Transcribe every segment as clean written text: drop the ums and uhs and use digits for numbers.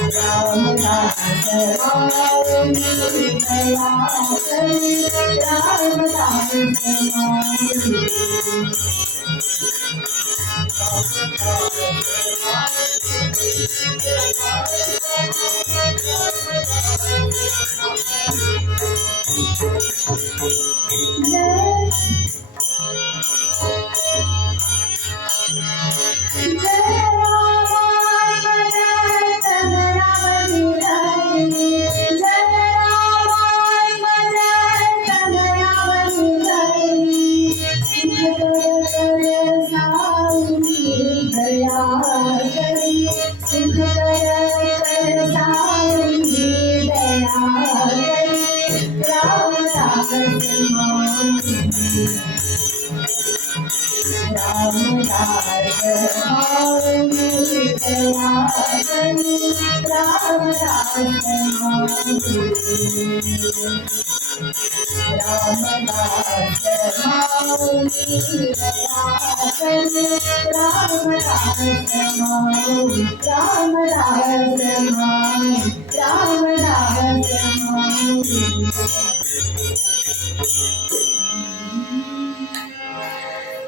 रामदास माऊली दया करी रामदास माऊली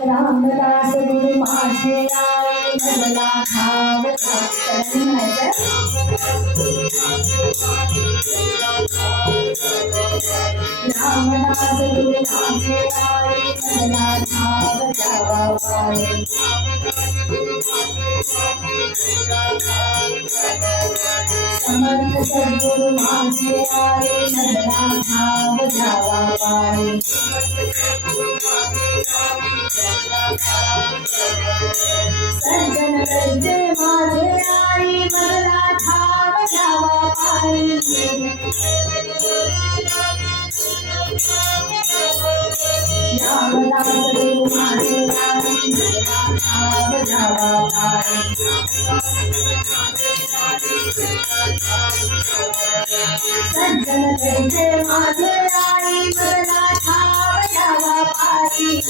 रामदास गुरु माझे आई मला ठाव रामदास गुरु माझे आई मला ठाव जावा पाई समर्थ सद्गुरु माझे आई मला ठाव जावा पाई सज्जन करते माझे आई मला ठाव जावा पाई रामदास गुरु माझे आई मला ठाव जावा पाई सज्जन करते माझे आई मला ठाव जावा पाई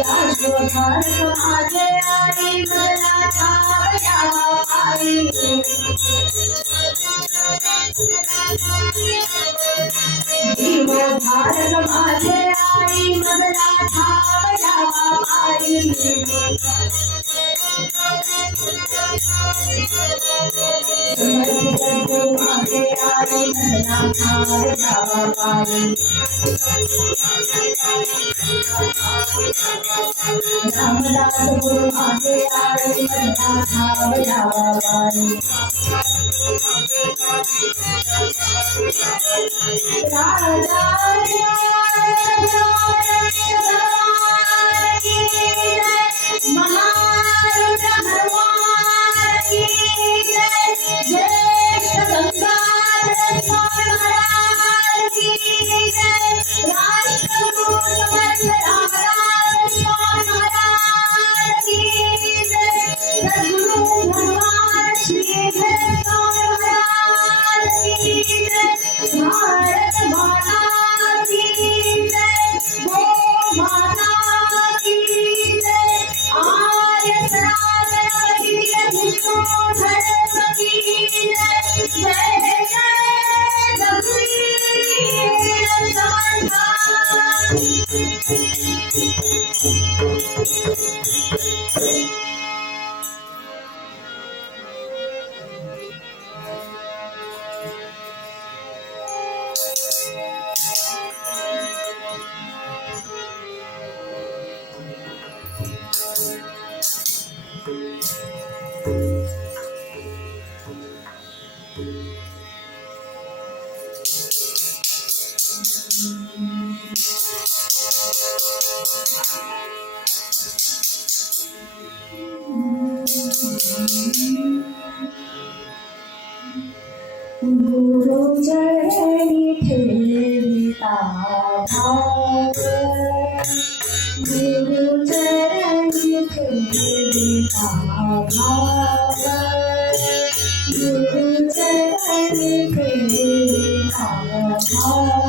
राजोधार माझे आई मला ठाव जावा पाई जीवोधार माझे आई मला ठाव जावा पाई माझे आई मला ठाव जावा पाई रामदास गुरु माझे आई मला ठाव जावा पाई राजा महारुद्र भगवान की जय ज्येष्ठ गंगाधर स्वामी महाराज की जय राष्ट्रगुरु समर्थ रामदास स्वामी महाराज की जय सद्गुरु भगवान श्रीधर स्वामी महाराज की जय भारत माता की जय गो माता की जय आर्य सनातन हिंदू धर्म की जय जय जय रघुवीर समर्थ गुरु चरणी ठेविता भाव गुरु चरणी ठेविता भाव गुरु चरणी ठेविता भाव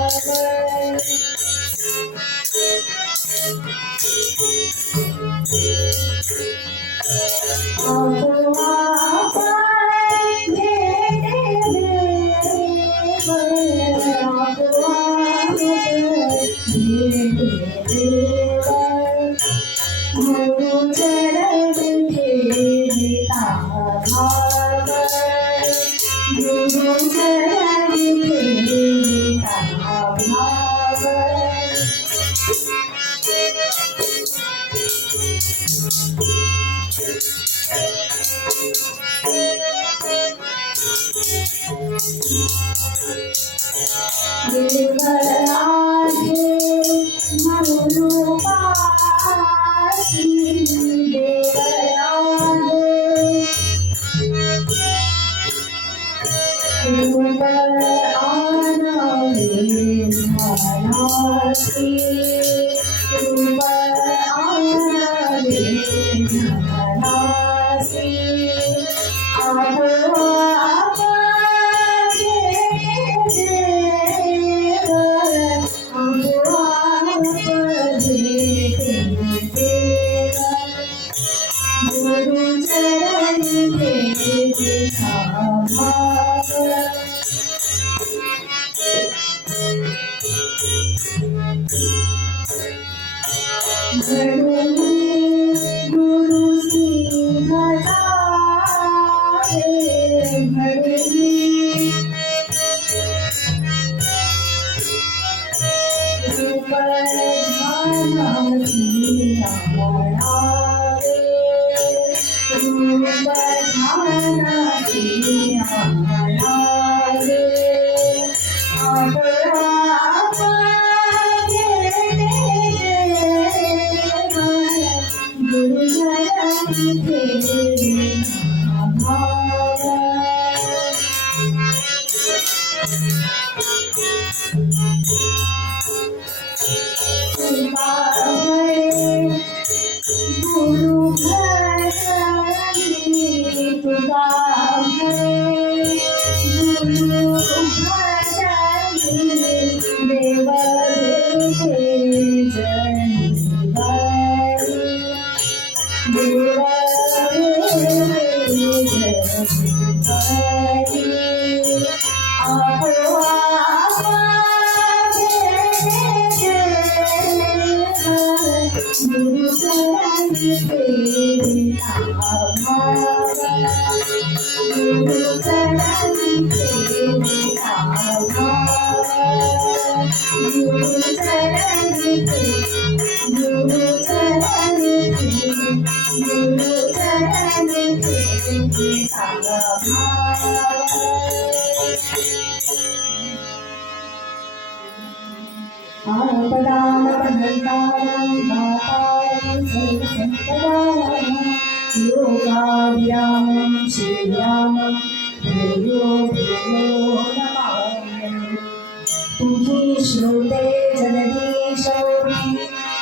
तुम्ही श्रोते जगदीश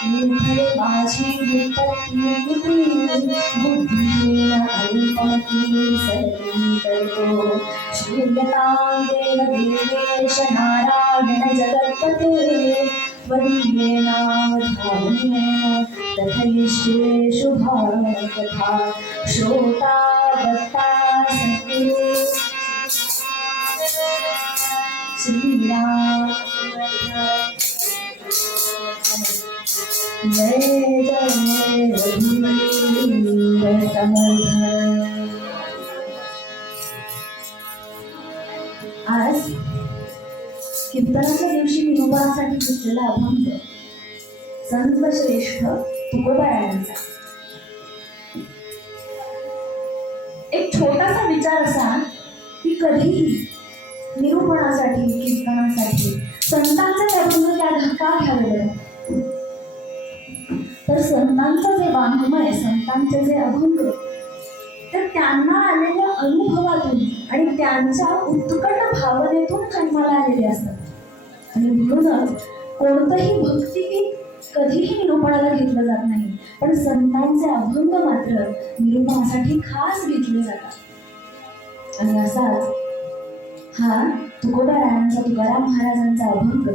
निर्भय माझी विपत्ती बुद्धीन अल्पमती सर्वी करतो श्रीयतां देव देवेश नारायण जगत्पते वदीये नामधारणे तथैष्ये शुभं तथा श्रोता वक्ता सद्गुरु श्रीराम जय जय रघुवीर समर्थ। आज कीर्तनाच्या दिवशी विनोबासाठी घेतलेला अभंग संत श्रेष्ठ तुकोबारायांचा। एक छोटासा विचार असा की कधीही निरूपणासाठी कीर्तनासाठी संतांचे अभंग त्या धक्का घ्यावे, तर संतांचं जे वाङ्मय संतांचे जे अभंग तर त्यांना आलेल्या अनुभवातून आणि त्यांच्या उत्कट भावनेतून जन्माला आलेले असतात आणि म्हणूनच कोणतंही भक्तिगीत कधीही निरूपणाला घेतलं जात नाही, पण संतांचे अभंग मात्र निरूपणासाठी खास घेतले जातात। आणि असाच हा तुकोबारायांचा तुकाराम महाराजांचा अभंग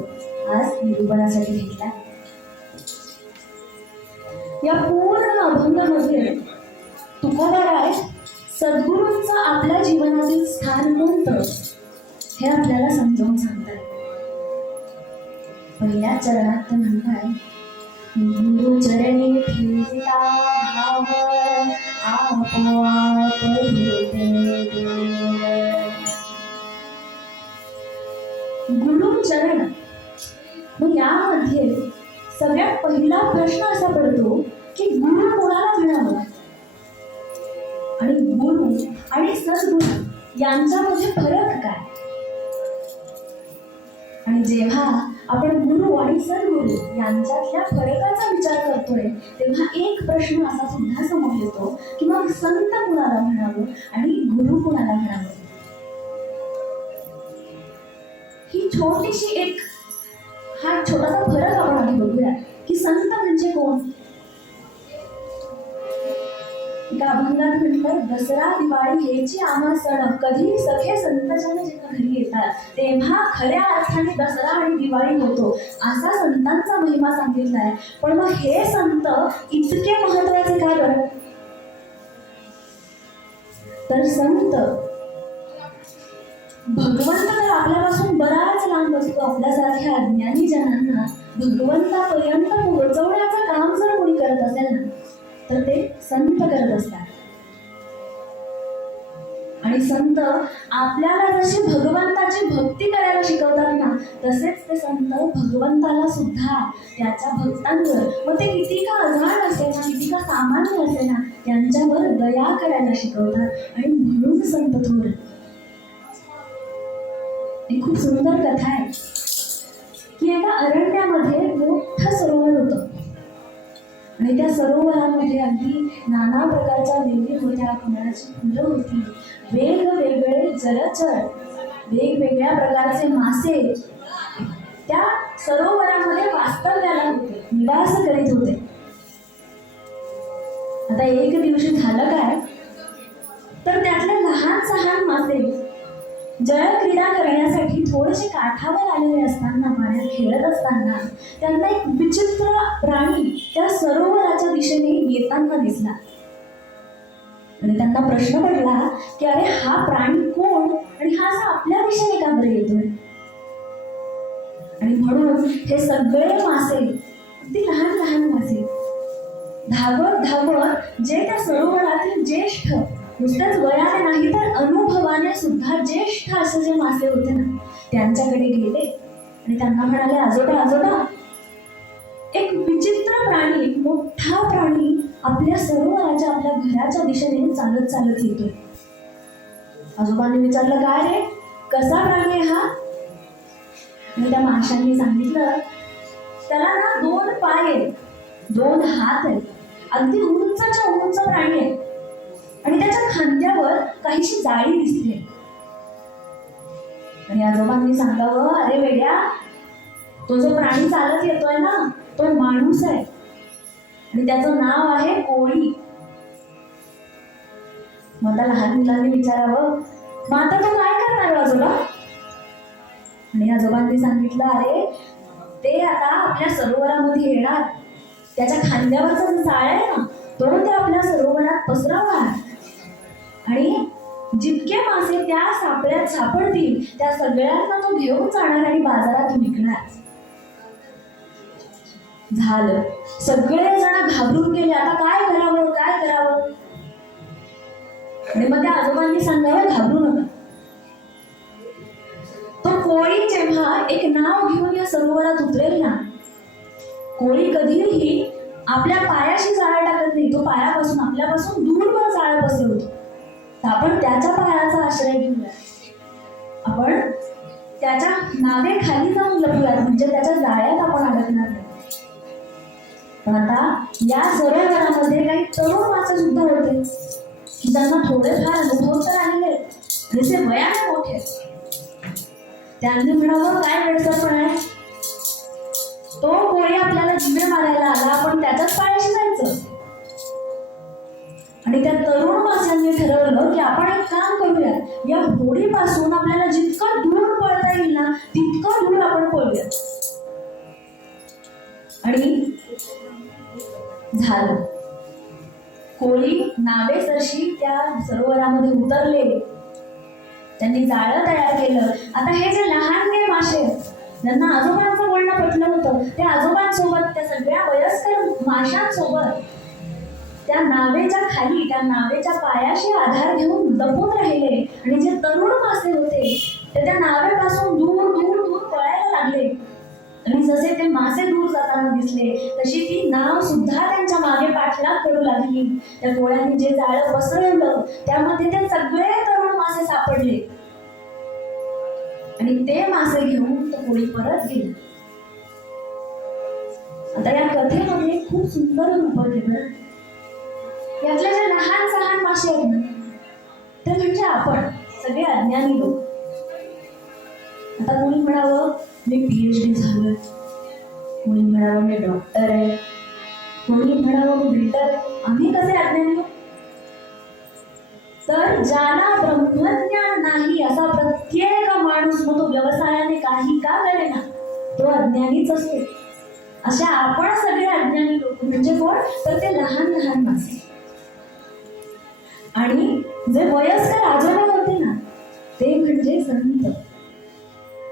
आज निरूपणासाठी घेतला। या पूर्ण अभंगामध्ये तुकोबाराय सद्गुरूंचं आपल्या जीवनातील स्थान कोणतं हे आपल्याला समजावून सांगतात। पहिल्या चरणात ते म्हणतात, गुरु चरणी ठेविता भाव आपोआप भेटे देव। गुरु चरण, मग यामध्ये सगळ्यात पहिला प्रश्न असा पडतो की गुरु कोणाला म्हणावं। आणि गुरु आणि सद्गुरू यांच्यामध्ये फरक काय? आणि जेव्हा आपण गुरु आणि सद्गुरू यांच्यातल्या फरकाचा विचार करतोय तेव्हा एक प्रश्न असा सुद्धा समोर येतो की मग संत कुणाला म्हणावं आणि गुरु कुणाला म्हणावं. ही छोटीशी हा छोटासा फरक आपण आधी बघूया की संत म्हणजे कोण. एका अभंगात म्हटलं, दसरा दिवाळी हेची आम्हा सण, कधी सखे संतजन जेव्हा घरी येतात तेव्हा खऱ्या अर्थाने दसरा आणि दिवाळी होतो असा संतांचा महिमा सांगितलाय. पण मग हे संत इतके महत्वाचे का बरं? तर संत भगवंत तर आपल्यापासून बराच लांब असतो. आपल्यासारख्या अज्ञानी जनांना भगवंतापर्यंत पोहोचवण्याचं काम जर कोणी करत असेल ना तर ते संत करत असतात. आणि संत आपल्याला जशी भगवंताची भक्ती करायला शिकवतात ना तसेच ते संत भगवंताला सुद्धा त्याच्या भक्तांवर, मग ते किती का अजाण असे ना किती का सामान्य असे ना त्यांच्यावर दया करायला शिकवतात. आणि म्हणून संत थोर. एक खूप सुंदर कथा आहे की एका अरण्यामध्ये मोठं सरोवर होतं आणि त्या सरोवरामध्ये अगदी नाना प्रकारच्या वेली होत्या, कमळाची फुलं होती, वेगवेगळे जलचर, वेगवेगळ्या प्रकारचे मासे त्या सरोवरामध्ये वास्तव्याला होते, निवास करीत होते. आता एक दिवशी झालं काय तर त्यातले लहान सहान मासे जलक्रीडा करण्यासाठी थोडेसे काठावर आलेले असताना, पाण्यात खेळत असताना त्यांना एक विचित्र प्राणी त्या सरोवराच्या दिशेने येताना दिसला. आणि त्यांना प्रश्न पडला की अरे हा प्राणी कोण आणि हा असा आपल्या दिशेने का बरं येतोय. आणि म्हणून हे सगळे मासे, अगदी लहान लहान मासे धावत धावत जे त्या सरोवरातील ज्येष्ठ, नुसतेच वयाने नाही तर अनुभवाने सुद्धा ज्येष्ठ असे जे मासे होते ना त्यांच्याकडे गेले आणि त्यांना म्हणाले, आजोबा आजोबा, एक विचित्र प्राणी, एक मोठा प्राणी आपल्या सरोवराच्या, आपल्या घराच्या दिशेने चालत चालत येतोय. आजोबांनी विचारलं, काय रे, कसा प्राणी आहे हा? आणि त्या माशांनी सांगितलं, त्याला ना 2 पाय आहेत, 2 हात आहेत, अगदी उंचच्या उंच प्राणी आहे आणि त्याच्या खांद्यावर काहीशी जाळी दिसते. आणि आजोबांनी सांगावं, अरे वेड्या, तो जो प्राणी चालत येतोय ना तो माणूस आहे आणि त्याचं नाव आहे कोळी. मग त्या लहान मुलांनी विचारावं, मग आता तो काय करणार आजोबा? आणि आजोबांनी सांगितलं, अरे ते आता आपल्या सरोवरामध्ये येणार, त्याच्या खांद्यावरचा जो जाळ आहे ना तो ते आपल्या सरोवरात पसरवणार आणि जितके मासे त्या सापळ्यात सापडतील त्या सगळ्यांना तो घेऊन जाणार आणि बाजारात विकणार. झालं, सगळे जण घाबरून गेले, आता काय करावं काय करावं. आणि मग त्या आजोबांनी सांगावं, घाबरू नका. तो कोळी जेव्हा एक नाव घेऊन या सरोवरात उतरेल ना, कोळी कधीही आपल्या पायाशी जाळा टाकत नाही, तो पायापासून, आपल्यापासून दूरवर जाळा बसवतो. आपण त्याच्या पायाचा आश्रय घेऊया, आपण त्याच्या नावेखाली जाऊन लपूया, म्हणजे त्याच्या जाळ्यात आपण अडकणार नाही. पण आता या सरोवरामध्ये काही तरुण मासे सुद्धा होते की ज्यांना थोडेफार अनुभव तर आलेले, जसे वयाने मोठे. त्यांनी म्हणावं, काय वेडसरपण आहे, तो कोळी आपल्याला जिवे मारायला आला, आपण त्याच्याच पायाशी जायचं. आणि त्या तरुण माणसांनी ठरवलं की आपण एक काम करूया, या होडीपासून आपल्याला जितकं दूर पळता येईल ना तितकं दूर आपण पळूया. आणि झालं, कोळी नावेसरशी त्या सरोवरामध्ये उतरले, त्यांनी जाळं तयार केलं. आता हे जे लहानगे मासे ज्यांना आजोबांचं बोलणं पटलं होतं, त्या आजोबांसोबत, त्या सगळ्या वयस्कर माशांसोबत त्या नावेच्या खाली, त्या नावेच्या पायाशी आधार घेऊन लपून राहिले. आणि जे तरुण मासे होते ते त्या नावेपासून दूर दूर दूर पळायला लागले. आणि जसे ते मासे दूर जाताना दिसले तशी ती नाव सुद्धा त्यांच्या मागे पाठलाग करू लागली. त्या कोळ्यांनी जे जाळं पसरवलं त्यामध्ये ते सगळे तरुण मासे सापडले आणि ते मासे घेऊन तो कोळी परत गेला. आता या कथेमध्ये खूप सुंदर रूप बरं. यातले जे लहान सहान मासे आहेत ना ते म्हणजे आपण सगळे अज्ञानी लोक. आता कोणी म्हणावं मी PhD झालोय, कोणी म्हणावं मी डॉक्टर आहे, कोणी म्हणावं मी बिल्डर आहे. आम्ही कसे अज्ञानी? तर ज्याला ब्रह्मज्ञान नाही असा प्रत्येक माणूस मग तो व्यवसायाने काही का करेना तो अज्ञानीच असतो. अशा आपण सगळे अज्ञानी लोक म्हणजे कोण? तर ते लहान लहान मासे. आणि जे वयस्कर आजोबा होते ना ते म्हणजे संत.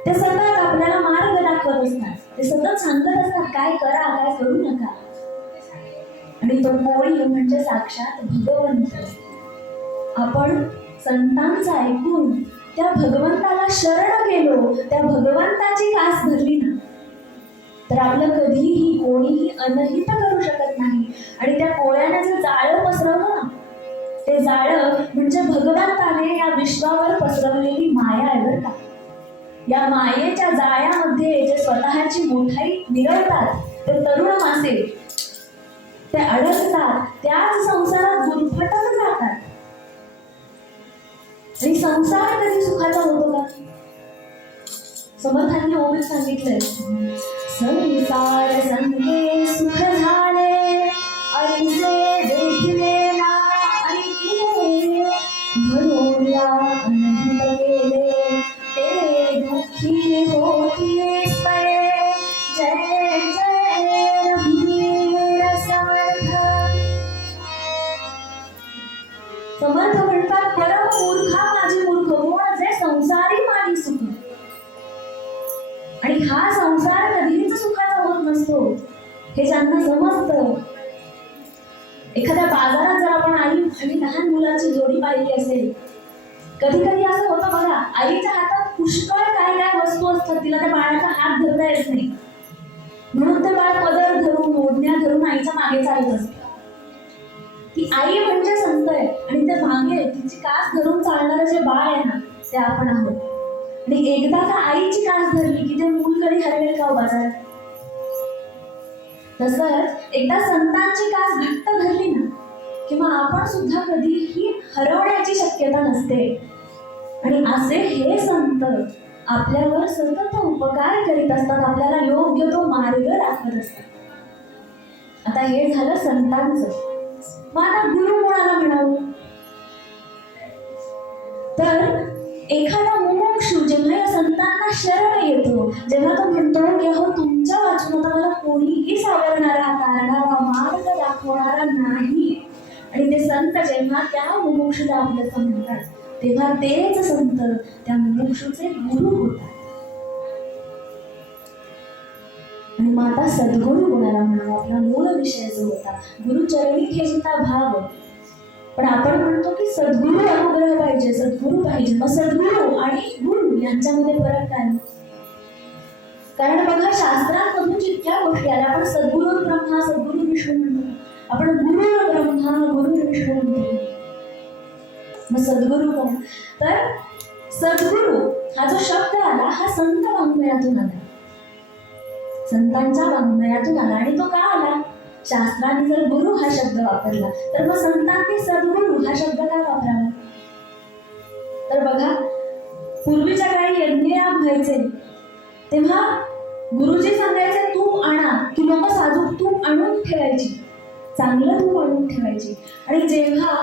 ते सतत आपल्याला मार्ग दाखवत असतात, ते सतत सांगत असतात काय करा काय करू नका. आणि तो कोळी म्हणजे साक्षात भगवंत. आपण संतांचं ऐकून त्या भगवंताला शरण गेलो, त्या भगवंताची कास धरली ना तर आपलं कधीही कोणीही अनहित करू शकत नाही. आणि त्या कोळ्याने जे जाळं पसरवलं ना ते जाळं म्हणजे भगवंताने या विश्वावर पसरवलेली माया आहे बरं का. या मायेच्या जाळ्यामध्ये जे स्वतःची मोठाई मिरवतात ते तरुण मासे ते अडकतात, त्याच संसारात गुरफटत जातात. आणि संसार कधी सुखाचा होतो का? समर्थांनी ओवीत सांगितलंय संसार संगे सुख झाले ऐसे देखले ना ऐकले म्हणून या अनंत गेले ते दुःखी होतीस पळे. जय जय रघुवीर समर्थ. समर्थ म्हणतात परम मूर्खा माझी मूर्ख कोण जे संसारी मानी सुख. आणि हा संसार कधीच सुखाचा होत नसतो हे ज्यांना समजतं. एखाद्या बाजारात जर आपण आई आणि लहान मुलाची जोडी पाहिली असेल कधी कधी असं होतं बघा, आईच्या हातात पुष्कळ काय काय वस्तू असतात, तिला त्या बाळाचा हात धरता येत नाही म्हणून ते बाळ पदर धरून ओढण्या धरून आईच्या मागे चालत असते. ती आई म्हणजे संत आहे आणि त्या मागे तिची कास धरून चालणारं जे बाळ आहे ना ते आपण आहोत. आणि एकदा का आईची कास धरली की ते मूल कधी हरवेल का बाजारात. तसंच एकदा संतांची कास घट्ट धरली ना किंवा आपण सुद्धा कधीही हरवण्याची शक्यता नसते. आणि असे हे संत आपल्यावर सतत उपकार करीत असतात, आपल्याला योग्य तो मार्ग दाखवत असतात. आता हे झालं संतांचं. मग आता गुरु कोणाला म्हणावं? तर एखादा मुमुक्षु जेव्हा या संतांना शरण येतो, जेव्हा तो म्हणतो की अहो तुमच्या वाचून आता मला कोणीही सावरणारा तारणारा मार्ग दाखवणारा नाही, आणि ते संत जेव्हा त्या मुमुक्षुला आपल्याचं म्हणतात तेव्हा तेच संत त्या मुमुक्षुचे गुरु होतात. आणि मग आता सद्गुरु कोणाला म्हणावं? आपला मूळ विषय जो होता गुरुचरणी ठेवता भाव. पण आपण म्हणतो की सद्गुरु अनुग्रह पाहिजे, सद्गुरु पाहिजे. मग सद्गुरु आणि गुरु यांच्यामध्ये फरक काय? कारण बघा शास्त्रांमधून जितक्या गोष्टी आल्या आपण सद्गुरु ब्रह्मा सद्गुरु विष्णू म्हणतो, आपण गुरु ब्रह्मा गुरु विष्णू म्हणतो. मग सद्गुरु कोण? तर सद्गुरु हा जो शब्द आला हा संत वाङ्मयातून आला, संतांच्या वाङ्मयातून आला. आणि तो का आला? शास्त्राने जर गुरु हा शब्द वापरला तर मग संतांनी सद्गुरु हा शब्द का वापरावा? तर बघा पूर्वीच्या काळी यज्ञयाग व्हायचे तेव्हा गुरुजी सांगायचे तूप आणा की लोक साजूक तूप आणून ठेवायची, चांगलं तूप आणून ठेवायची. आणि जेव्हा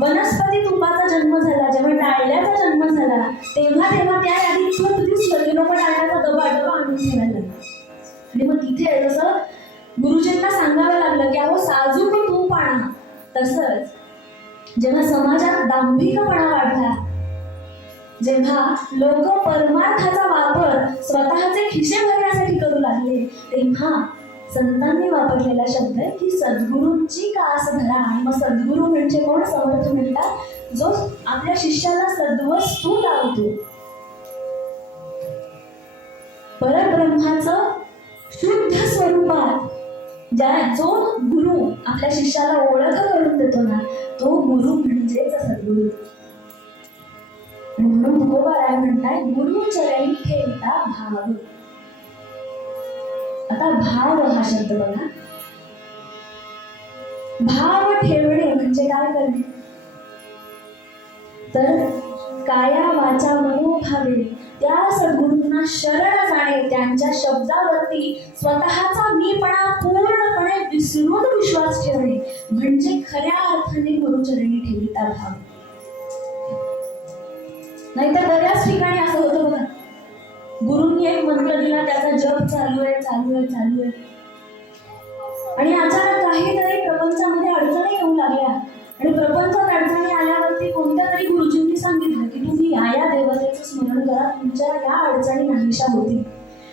वनस्पती तुपाचा जन्म झाला, जेव्हा डाळल्याचा जन्म झाला तेव्हा त्या यादीत तूप दिसलं की लोक डाळल्याचा डबा आणून ठेवायला लागले. आणि मग तिथे जसं गुरुजींना सांगावं लागलं की अहो साजूक तूप आणा, तसंच जेव्हा समाजात दांभिकपणा वाढला, जेव्हा लोक परमार्थाचा वापर स्वतःचे खिसे भरण्यासाठी करू लागले तेव्हा संतांनी वापरलेला शब्द आहे की सद्गुरूंची कास धरा. आणि मग सद्गुरू म्हणजे कोण? समर्थ म्हणतात जो आपल्या शिष्याला सद्वस्तू लावतो. परब्रह्माचं शुद्ध स्वरूपात जो गुरु आपल्या शिष्याला ओळख करून देतो ना, तो गुरु म्हणजेच सद्गुरु. म्हणून तुकोबाराय म्हणताय, गुरु चरणी ठेवता भाव. आता भाव हा शब्द बघा. भाव ठेवणे म्हणजे काय करणे? तर काया वाचा मनोभावे त्या सद्गुरूंना शरण जाणे, त्यांच्या शब्दावरती स्वतःचा मीपणा पूर्णपणे विसरून विश्वास ठेवणे म्हणजे खऱ्या अर्थाने गुरुचरणी ठेविता भाव. नाहीतर बऱ्याच ठिकाणी असं होतं बघा, गुरुंनी एक मंत्र दिला, त्याचा जप चालू आहे आणि अचानक काहीतरी प्रपंचामध्ये अडचणी येऊ लागल्या आणि प्रपंचात अडचणी आल्यावरती कोणत्या तरी गुरुजींनी सांगितलं की तुम्ही या देवतेचं स्मरण करा, तुमच्या या अडचणी नाहीशा होतील.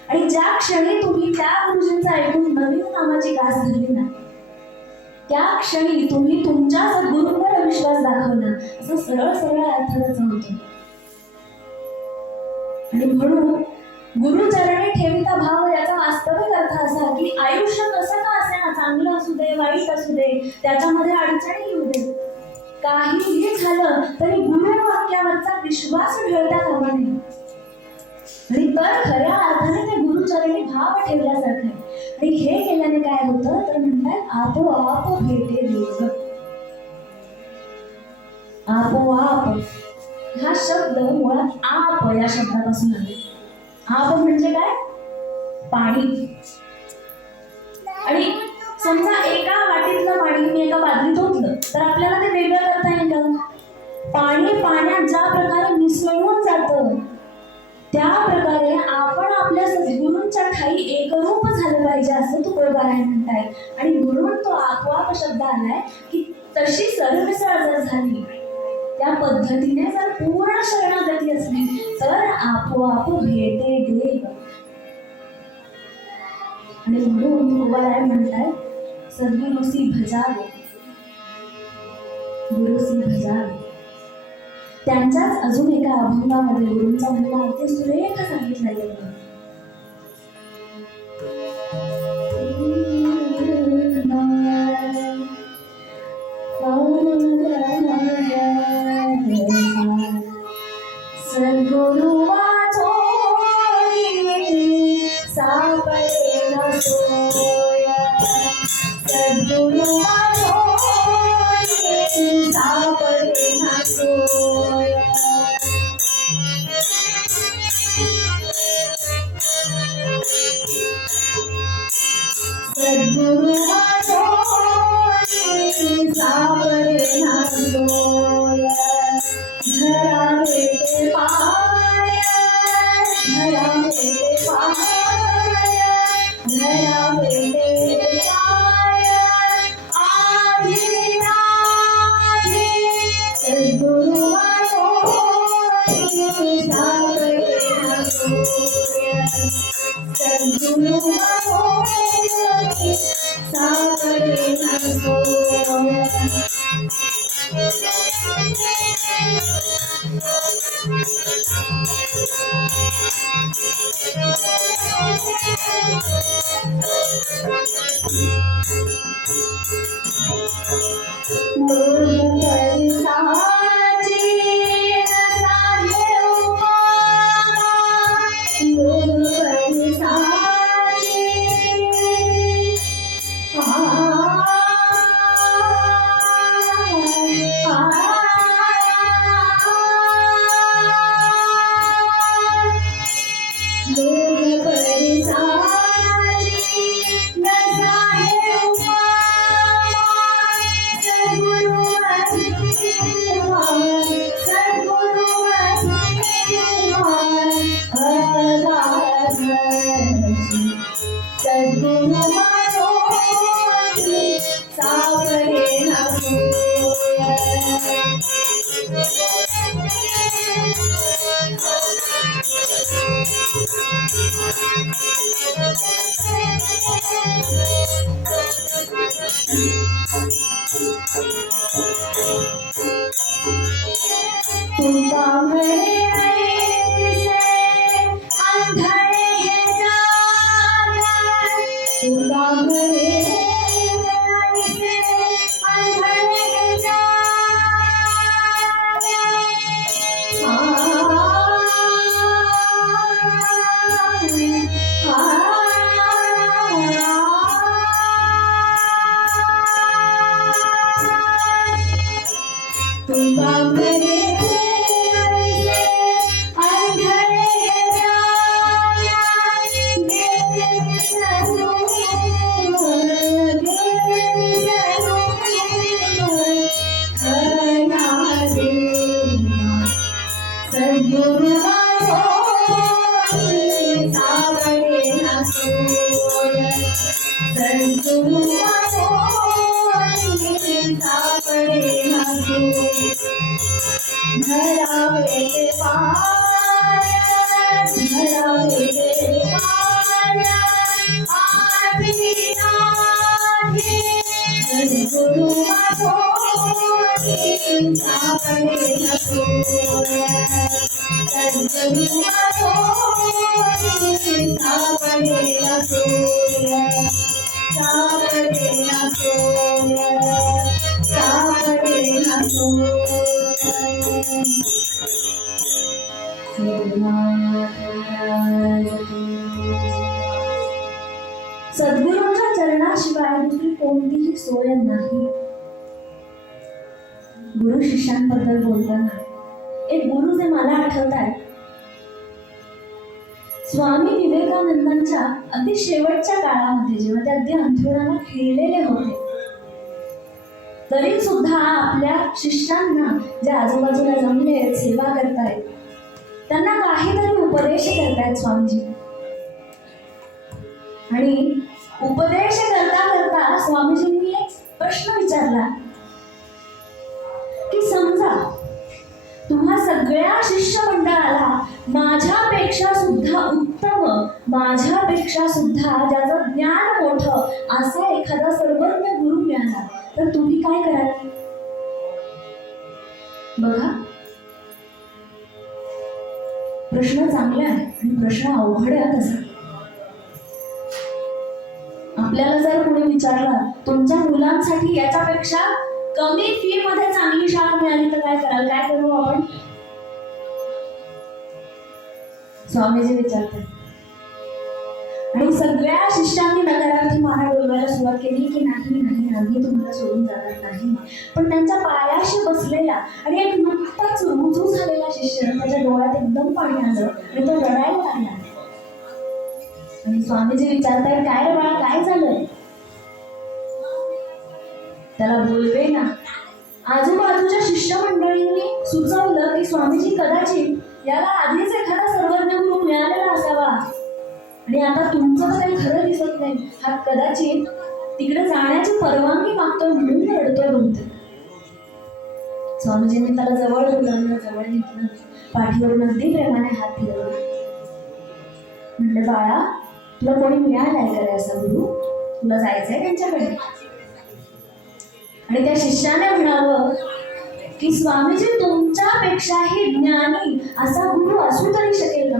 आणि ज्या क्षणी तुम्ही त्या गुरुजींचं ऐकून नवीन नामाची कास धरली ना, त्या क्षणी तुम्ही तुमच्या सद्गुरूंवर विश्वास दाखवला, असं सरळ अर्थाचं होतं. आणि म्हणून गुरुचरणी ठेविता भाव याचा वास्तविक अर्थ असा की आयुष्य कसं का असेना, चांगलं असू दे वाईट असू दे, त्याच्यामध्ये अडचणी येऊ दे, काहीही झालं तरी गुरु वाक्यावरचा विश्वास ढळता कामा नये. आणि तर खऱ्या अर्थाने ते गुरुचरणी भाव ठेवल्यासारखं आहे. आणि हे केल्याने काय होतं तर म्हणतात आपोआप भेटे योग. आपोआप हा शब्द मुळात आप या शब्दापासून आले. आप म्हणजे काय? पाणी. आणि समजा एका वाटीतलं पाणी मी एका बादलीत ओतलं तर आपल्याला ते वेगळं करता येतं. पाणी पाण्यात ज्या प्रकारे मिसळून जातं त्या प्रकारे आपण आपल्या सद्गुरूंच्या ठाई एकरूप झालं पाहिजे असं तुकोबाराय म्हणताय. आणि म्हणून तो आपोआप शब्द आलाय की तशी सरमिसळ जर झाली, त्या पद्धतीने जर पूर्ण शरणागती असली तर आपोआप भेटे देव. आणि म्हणून तुकोबाराय म्हणताय सद्गुरुसी भजावे, गुरुसी भजावे. त्यांच्याच अजून एका अभंगामध्ये गुरूंचा म्हणणं आहे ते सुरेख सांगितलं गेलं. सद्गुरु वाचो सापडे न सोया, सद्गुरु वाचो सापडे न सोया. सद्गुरु वाचो सापडे न सोया. धरावे ते पाया, धरावे ते पाया, धरावे ते पाया आधी आधी. सद्गुरु वाचो सापडे न सोया, सद्गुरु वाचो सापडे न सोया. तुमका सद्गुरूंच्या चरणाशिवाय दुसरी कोणतीही सोय नाही. गुरु शिष्यांबद्दल बोलताना एक गुरु जे मला आठवतात, स्वामी विवेकानंदांच्या अगदी शेवटच्या काळामध्ये जेव्हा ते अगदी अंथरुणाला खिळलेले होते, तरी सुद्धा आपल्या शिष्यांना जे आजूबाजूला जमले आहेत, सेवा करतायत, त्यांना काहीतरी उपदेश करतायत स्वामीजी. आणि उपदेश करता करता स्वामीजींनी एक प्रश्न विचारला की समजा तुम्हा सगळ्या शिष्यमंडळाला माझ्यापेक्षा सुद्धा उत्तम, माझ्यापेक्षा सुद्धा ज्याचं ज्ञान मोठं असा एखादा सर्वज्ञ गुरु मिळाला, तर तुम्ही काय कराल? बघा, प्रश्न चांगला आहे आणि प्रश्न अवघड आहे. तसा आपल्याला जर कोणी विचारलं तुमच्या मुलांसाठी याच्यापेक्षा कमी फी मध्ये चांगली शाळा मिळाली तर काय कराल? काय करू आपण? स्वामीजी विचारतात. आणि सगळ्या शिष्यांनी नकारार्थी माना डोलवायला सुरुवात केली की नाही नाही, आम्ही तुम्हाला सोडून जाणार नाही. पण त्यांच्या पायाशी बसलेला आणि एक नुकताच रुजू झालेला शिष्य, त्याच्या डोळ्यात एकदम पाणी आलं आणि तो रडायला लागला. आणि स्वामीजी विचारतायत, काय रे बाळा, काय झालंय? त्याला बोलवे ना. आजूबाजूच्या शिष्यमंडळींनी सुचवलं की स्वामीजी कदाचित याला आधीच एखादा सर्वज्ञ गुरु मिळालेला असावा आणि आता तुमचं तर काही खरं दिसत नाही, हा कदाचित तिकडे जाण्याची परवानगी मागतोय म्हणून रडतोय बहुतेक. स्वामीजींनी त्याला जवळ घेतलं, पाठीवरून अगदी प्रेमाने हात फिरवला. म्हणले, बाळा, तुला कोणी मिळालाय का रे असा गुरु? तुला जायचंय त्यांच्याकडे? आणि त्या शिष्याने म्हणावं की स्वामीजी तुमच्यापेक्षाही ज्ञानी असा गुरु असू तरी शकेल का?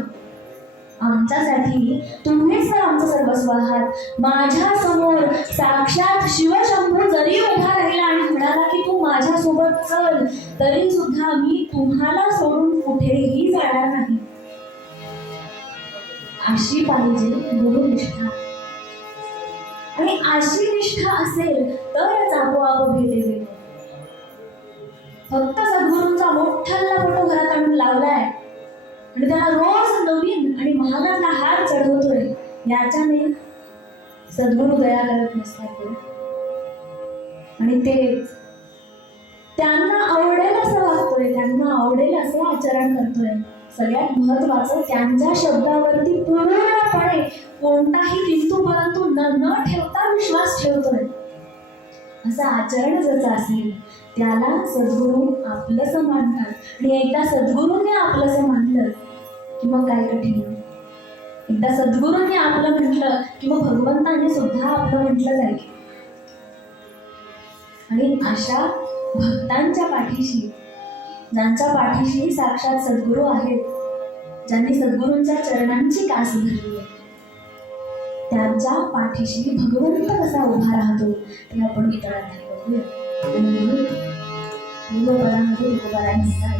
आमच्यासाठी तुम्हीच तर आमचं सर्वस्व आहात. माझ्या समोर साक्षात शिवशंभू जरी उभा राहिला आणि म्हणाला की तू माझ्यासोबत चल, तरी सुद्धा मी तुम्हाला सोडून कुठेही जाणार नाही. अशी पाहिजे गुरुनिष्ठा. आणि अशी निष्ठा असेल तरच आपोआप भेटेल. फक्त सद्गुरूंचा मोठ्याला फोटो घरात आणून लावलाय आणि त्याला रोज नवीन आणि महागातला हार चढवतोय, याच्याने सद्गुरू दया करत नसतात. आणि ते त्यांना आवडेल असं वागतोय, त्यांना आवडेल असं आचरण करतोय. सगळ्यात महत्वाचं, त्यांच्या शब्दावरती पूर्णपणे कोणताही किंतु परंतु न ठेवता विश्वास ठेवतोय. असं आचरण ज्याचं असेल त्याला सद्गुरू आपलंसं मानतात. आणि एकदा सद्गुरूने आपलंसं मानलं की मग काय कठीण. एकदा सद्गुरूने आपलं म्हटलं की मग भगवंताने सुद्धा आपलं म्हटलं जाईल. आणि अशा भक्तांच्या पाठीशी, ज्यांच्या पाठीशी साक्षात सद्गुरू आहेत, ज्यांनी सद्गुरूंच्या चरणांची कास धरली, त्यांच्या पाठीशी भगवंत कसा उभा राहतो ते आपण इतरांना बघूया. पदामध्ये तुकोबाराय म्हणतात,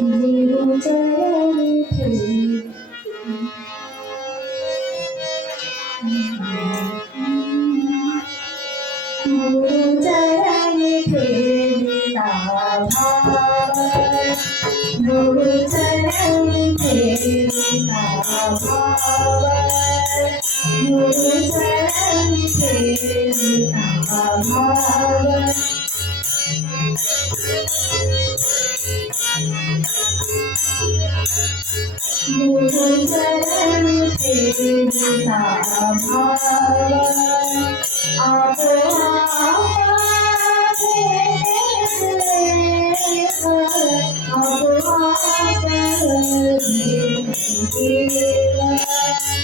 गुरु चरणी ठेविता भाव गुरुचरणी ठेविता भाव गुरुचरणी ठेविता भाव गुरुचरणी ठेविता भाव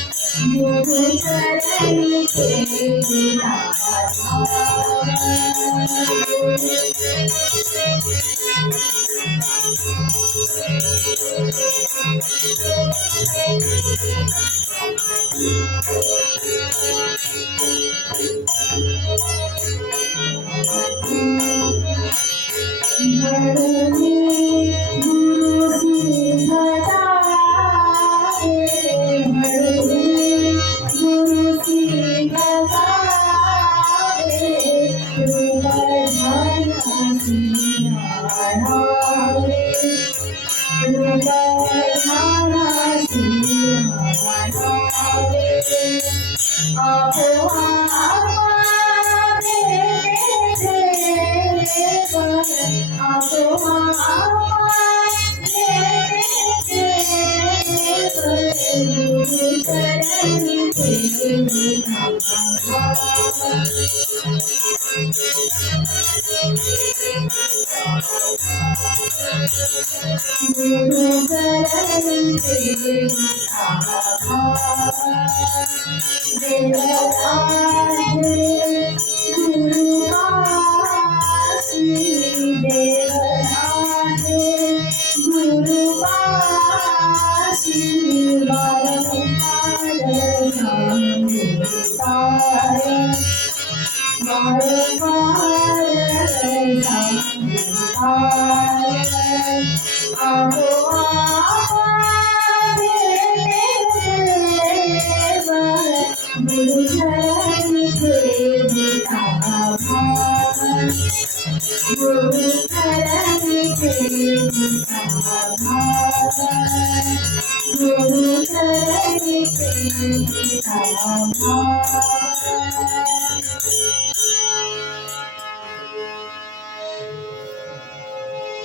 आपोआप गुरुचरणी ठेविता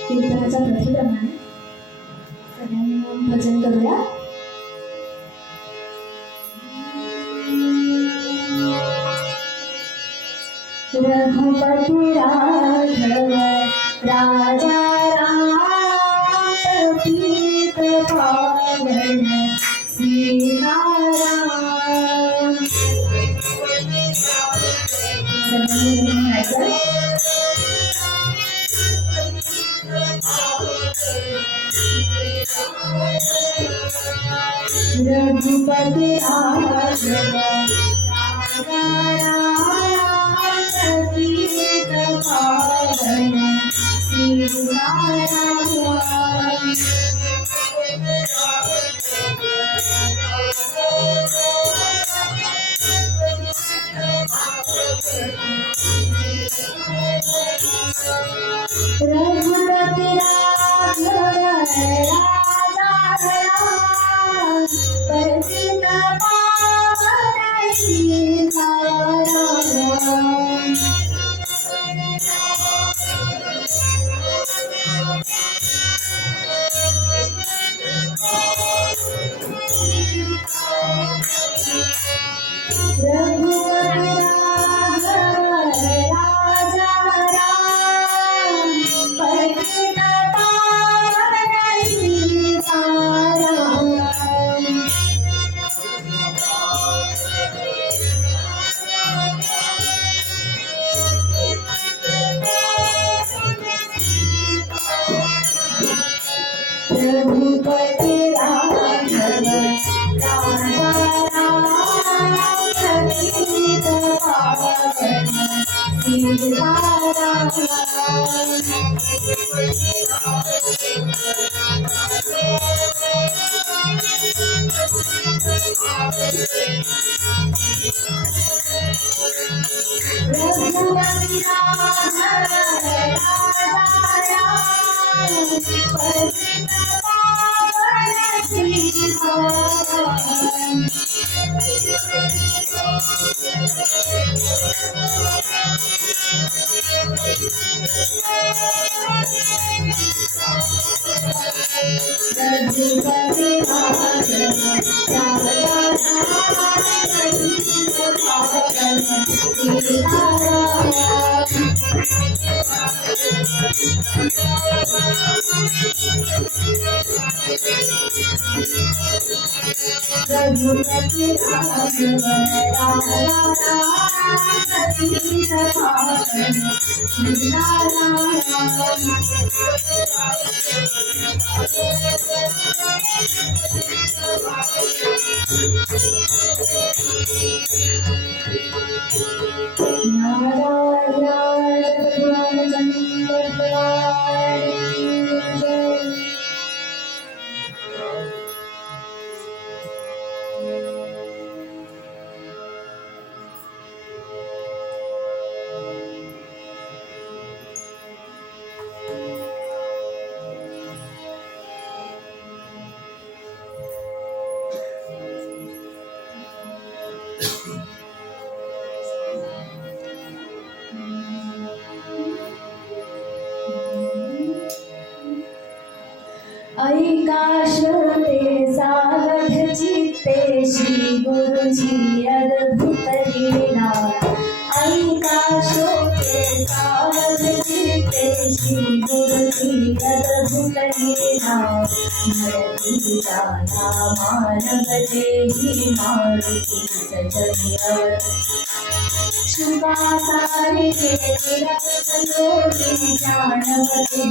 कीर्तनाच्या प्रथेप्रमाणे सगळ्यांनी मिळून भजन करूया. रघुपति राघव राजा राम पतित पावन सीताराम. सगळ्यांनी मिळून म्हणायचं. रघुपति राघव राजा राम पतित पावन सीताराम. रघुपति राघव राजा राम पतित पावन सीताराम. रघुपति राघव राजा राम पतित पावन सीताराम. रघुपति राघव राजा ऐका श्रोते सावध चित्ते श्री गुरुजी अद्भुत लीला ऐका श्रोते सावध चित्ते श्री गुरुजी अद्भुत लीला धरती जाना मानव देही मारुती सजनियत शुका सारे के विरत जानवते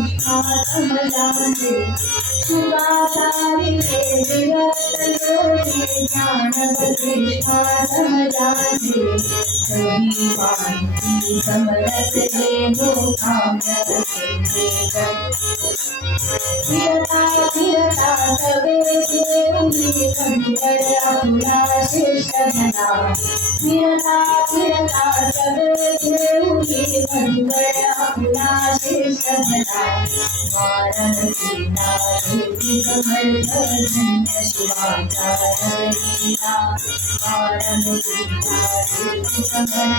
समजाते शुका सारे के विरत जानवते समजाते कभी पानी समरस देवो काम्य फिरता फिरता सवे देवनी कंकड़ अपना श्रेष्ठ धना फिरता फिरता सवे देवनी कंकड़ अपना श्रेष्ठ धना वाराणसी देवी कमल धन्य शिवाचार लीला वाराणसी देवी कमल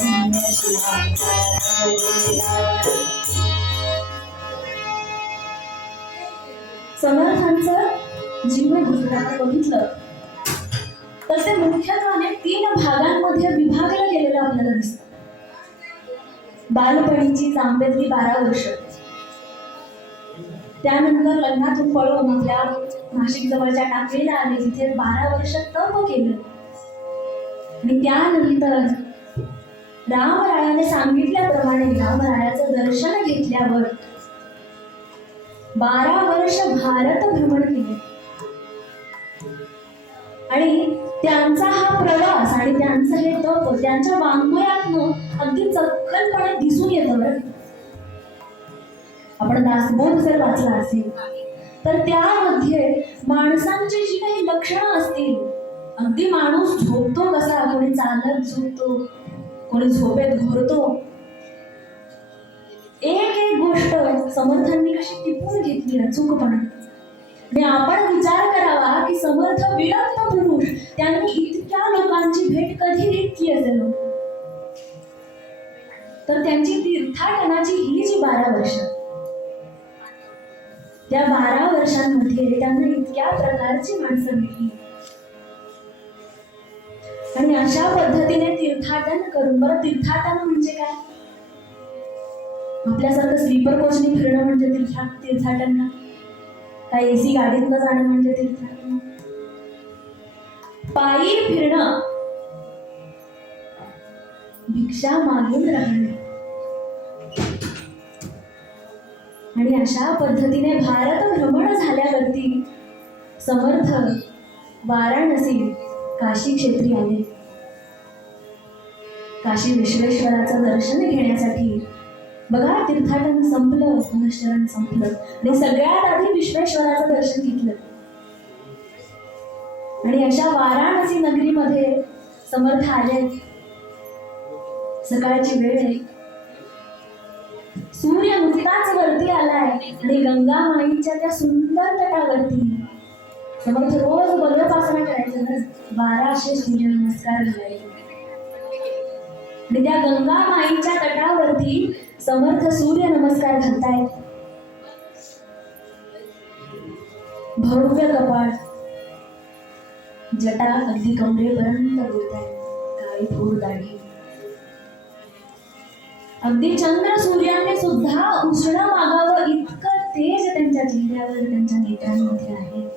धन्य शिवाचार लीला. समर्थांचं जीवन गुजरात बघितलं तर ते मुख्यत्वाने 3 भागांमध्ये विभागलं गेलेलं आपल्याला दिसतं. बालपणीची जांभेतली 12 वर्ष, त्यानंतर लग्नातून पळून आपल्या नाशिक जवळच्या टाकळीला आले, तिथे 12 वर्ष तप केलं आणि त्यानंतर रामरायाने सांगितल्याप्रमाणे रामरायाचं दर्शन घेतल्यावर 12 वर्ष भारत भ्रमण केले आणि त्यांचा हा प्रवास आणि त्यांचं हे तप त्यांच्या वाङ्मयातनं अगदी चक्कनपणे दिसून येतं. बरं, आपण दासबोध जर वाचला असेल तर त्यामध्ये माणसांची जी काही लक्षणं असतील, अगदी माणूस झोपतो कसा, कोणी चालत झोपतो, कोणी झोपेत घोरतो, एक एक गोष्ट समर्थांनी कशी टिपून घेतली अचूकपणे. आणि आपण विचार करावा की समर्थ विरक्त पुरुष त्यांनी इतक्या लोकांची भेट कधी घेतली असेल, तर त्यांची तीर्थाटनाची ही जी 12 वर्ष, त्या 12 वर्षांमध्ये त्यांना इतक्या प्रकारची माणसं भेटली आणि अशा पद्धतीने तीर्थाटन करून. बरं, तीर्थाटन म्हणजे काय? आपल्यासारखं स्लीपर कोचनी फिरणं म्हणजे तीर्थाटन ना? काय एसी गाडीतनं जाणं म्हणजे तीर्थाटन? पायी फिरणं, भिक्षा मागून राहणे. आणि अशा पद्धतीने भारत भ्रमण झाल्यावरती समर्थ वाराणसी काशी क्षेत्री आले. काशी विश्वेश्वराचं दर्शन घेण्यासाठी. बघा, तीर्थाटन संपलं, अनुष्ठान संपलं आणि सगळ्यात आधी विश्वेश्वराचं दर्शन घेतलं. आणि अशा वाराणसी नगरीमध्ये समर्थ आले. सकाळची वेळ आहे सूर्य नुकताच वरती आलाय आणि गंगा माईच्या त्या सुंदर तटावरती समर्थ रोज बलोपासना करायचं ना, 1200 सूर्य नमस्कार घालायचे. आणि त्या गंगा माईच्या तटावरती समर्थ सूर्य नमस्कार घालतायत. भव्य कपाळ, जटा अगदी कमरेपर्यंत बोलतायत, काळी थोर दाढी. अगदी चंद्र सूर्याने सुद्धा उष्ण मागावं इतकं तेज त्यांच्या चेहऱ्यावर, त्यांच्या नेत्रांमध्ये आहे.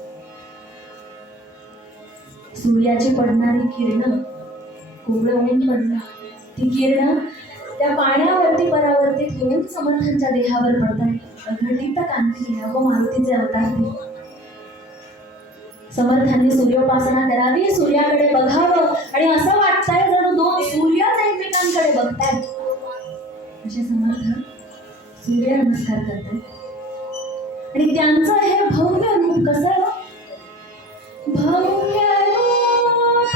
सूर्याची पडणारी किरण, कोवळं ऊन पडलं, ती किरण त्या पाण्यावरती परावर्तित होऊन समर्थांच्या देहावर पडतात. अघटित कांती व मारुतीचे अवतार ते. समर्थांनी सूर्योपासना करावी, सूर्याकडे बघावं आणि असं वाटतंय जणू दोन सूर्यच एकमेकांकडे बघतायत. असे समर्थ सूर्य नमस्कार करतात. आणि त्यांचं हे भव्य रूप कसं, भव्य रूप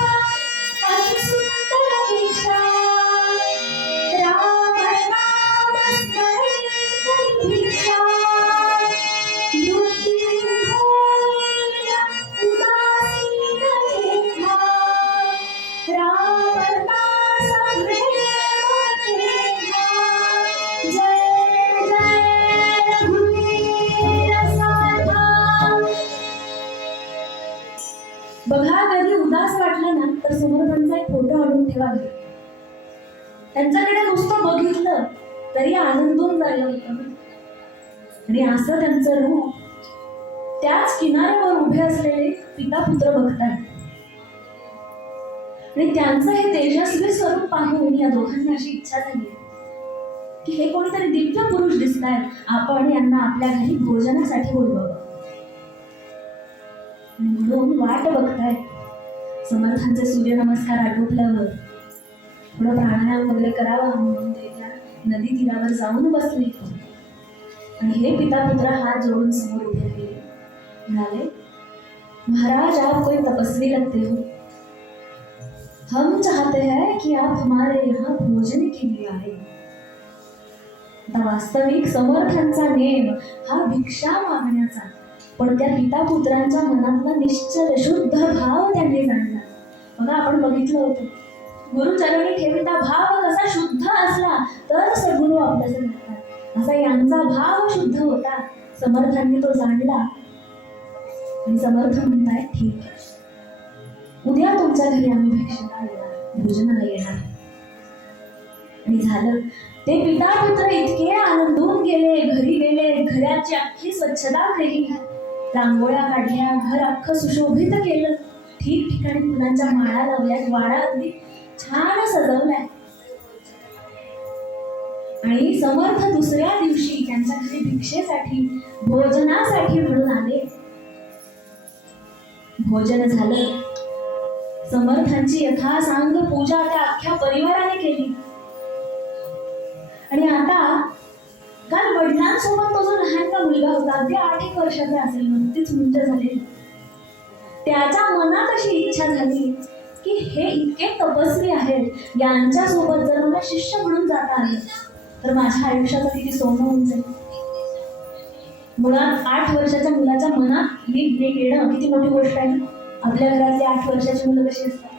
अति सुंदर विशाल, राम नाम स्मरण विशाल, युक्ती भोल उदासीन चेता, राम दास प्रेम केला, जय जय रघुवीर समर्था. बघा, कधी उदास वाटलं ना तर समर्थांचा एक फोटो आणून ठेवा घरी. त्यांच्याकडे नुसतं बघितलं तरी आनंदून जायला होतं. आणि असं त्यांचं रूप त्याच किनाऱ्यावर उभे असलेले पिता पुत्र बघतात. आणि त्यांचं हे तेजस्वी स्वरूप पाहून या दोघांनी अशी इच्छा झाली की हे कोणीतरी दिव्य पुरुष दिसतायत, आपण यांना आपल्या घरी भोजनासाठी बोलवावं. म्हणून वाट बघताय. समर्थांचे सूर्य नमस्कार आटोपल्यावर थोडं प्राणायाम वगैरे करावा म्हणून ते त्या नदी तीरावर जाऊन बसले. आणि हे पिता पुत्र हात जोडून समोर उभे राहिले. म्हणाले, महाराज आप कोई तपस्वी लगते हो, हम चाहते हैं कि आप हमारे यहाँ भोजन के लिए आए. आता वास्तविक समर्थांचा नेम हा भिक्षा मागण्याचा, पण त्या पिता पुत्रांच्या मनातला निश्चल शुद्ध भाव त्यांनी जाणला. बघा, आपण बघितलं होतं गुरुचरणी ठेविता भाव कसा शुद्ध असला तर सद्गुरू आपल्याला भेटतात. असा यांचा भाव शुद्ध होता. समर्थांनी तो जाणला आणि समर्थ म्हणताय, ठीक आहे, उद्या तुमच्या घरी आम्ही भिक्षेला येणार, भोजनाला येणार. आणि झालं. ते पिता पुत्र इतके आनंदून गेले, घरी गेले, घराची अख्खी स्वच्छता केली, रांगोळ्या काढल्या, घर अख्खं सुशोभित केलं, ठिकठिकाणी फुलांच्या माळा लावल्या, वाडा अगदी छान सजवलाय. आणि समर्थ दुसऱ्या दिवशी त्यांच्या घरी भिक्षेसाठी, भोजनासाठी म्हणून आले. भोजन झालं. समर्थांची यथासांग पूजा त्या अख्ख्या परिवाराने केली. आणि आता काल वडिलांसोबत तो जो लहानसा मुलगा होता, अगदी 8 वर्षाचा असेल, नुकतीच उंच झालेली, त्याच्या मनात अशी इच्छा झाली की हे इतके तपस्वी आहेत, यांच्यासोबत जर मला शिष्य म्हणून जाता आलं तर माझ्या आयुष्याचं किती सोनं होऊन जाईल. मुळात 8 वर्षाच्या मुलाच्या मनात नीट येणं किती मोठी गोष्ट आहे. आपल्या घरातली 8 वर्षाची मुलं कशी असतात.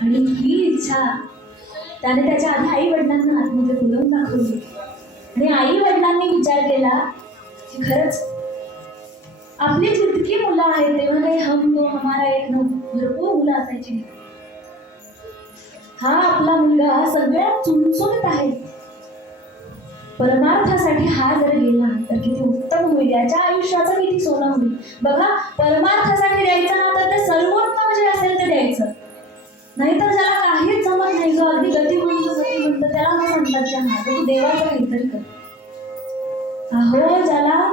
आणि ही इच्छा त्याने त्याच्या आधी आई वडिलांना आतमध्ये बोलवून दाखवली. आणि आई वडिलांनी विचार केला की खरंच आपली जितकी मुलं आहेत तेव्हा काही हम दो हमारा एक नव्हतं, भरपूर मुलं असायची. हा आपला मुलगा सगळ्यात चुणचुणीत आहे. परमार्थासाठी हा जर गेला तर किती उत्तम होईल, याच्या आयुष्याचं किती सोनं होईल. बघा, परमार्थासाठी द्यायचं ना तर ते सर्वोत्तम जे असेल ते द्यायचं. नाहीतर ज्याला काहीच जमत नाही, जो अगदी गती म्हणतो त्याला मग म्हणतात की हा तू देवाचं काहीतरी कर. अहो, ज्याला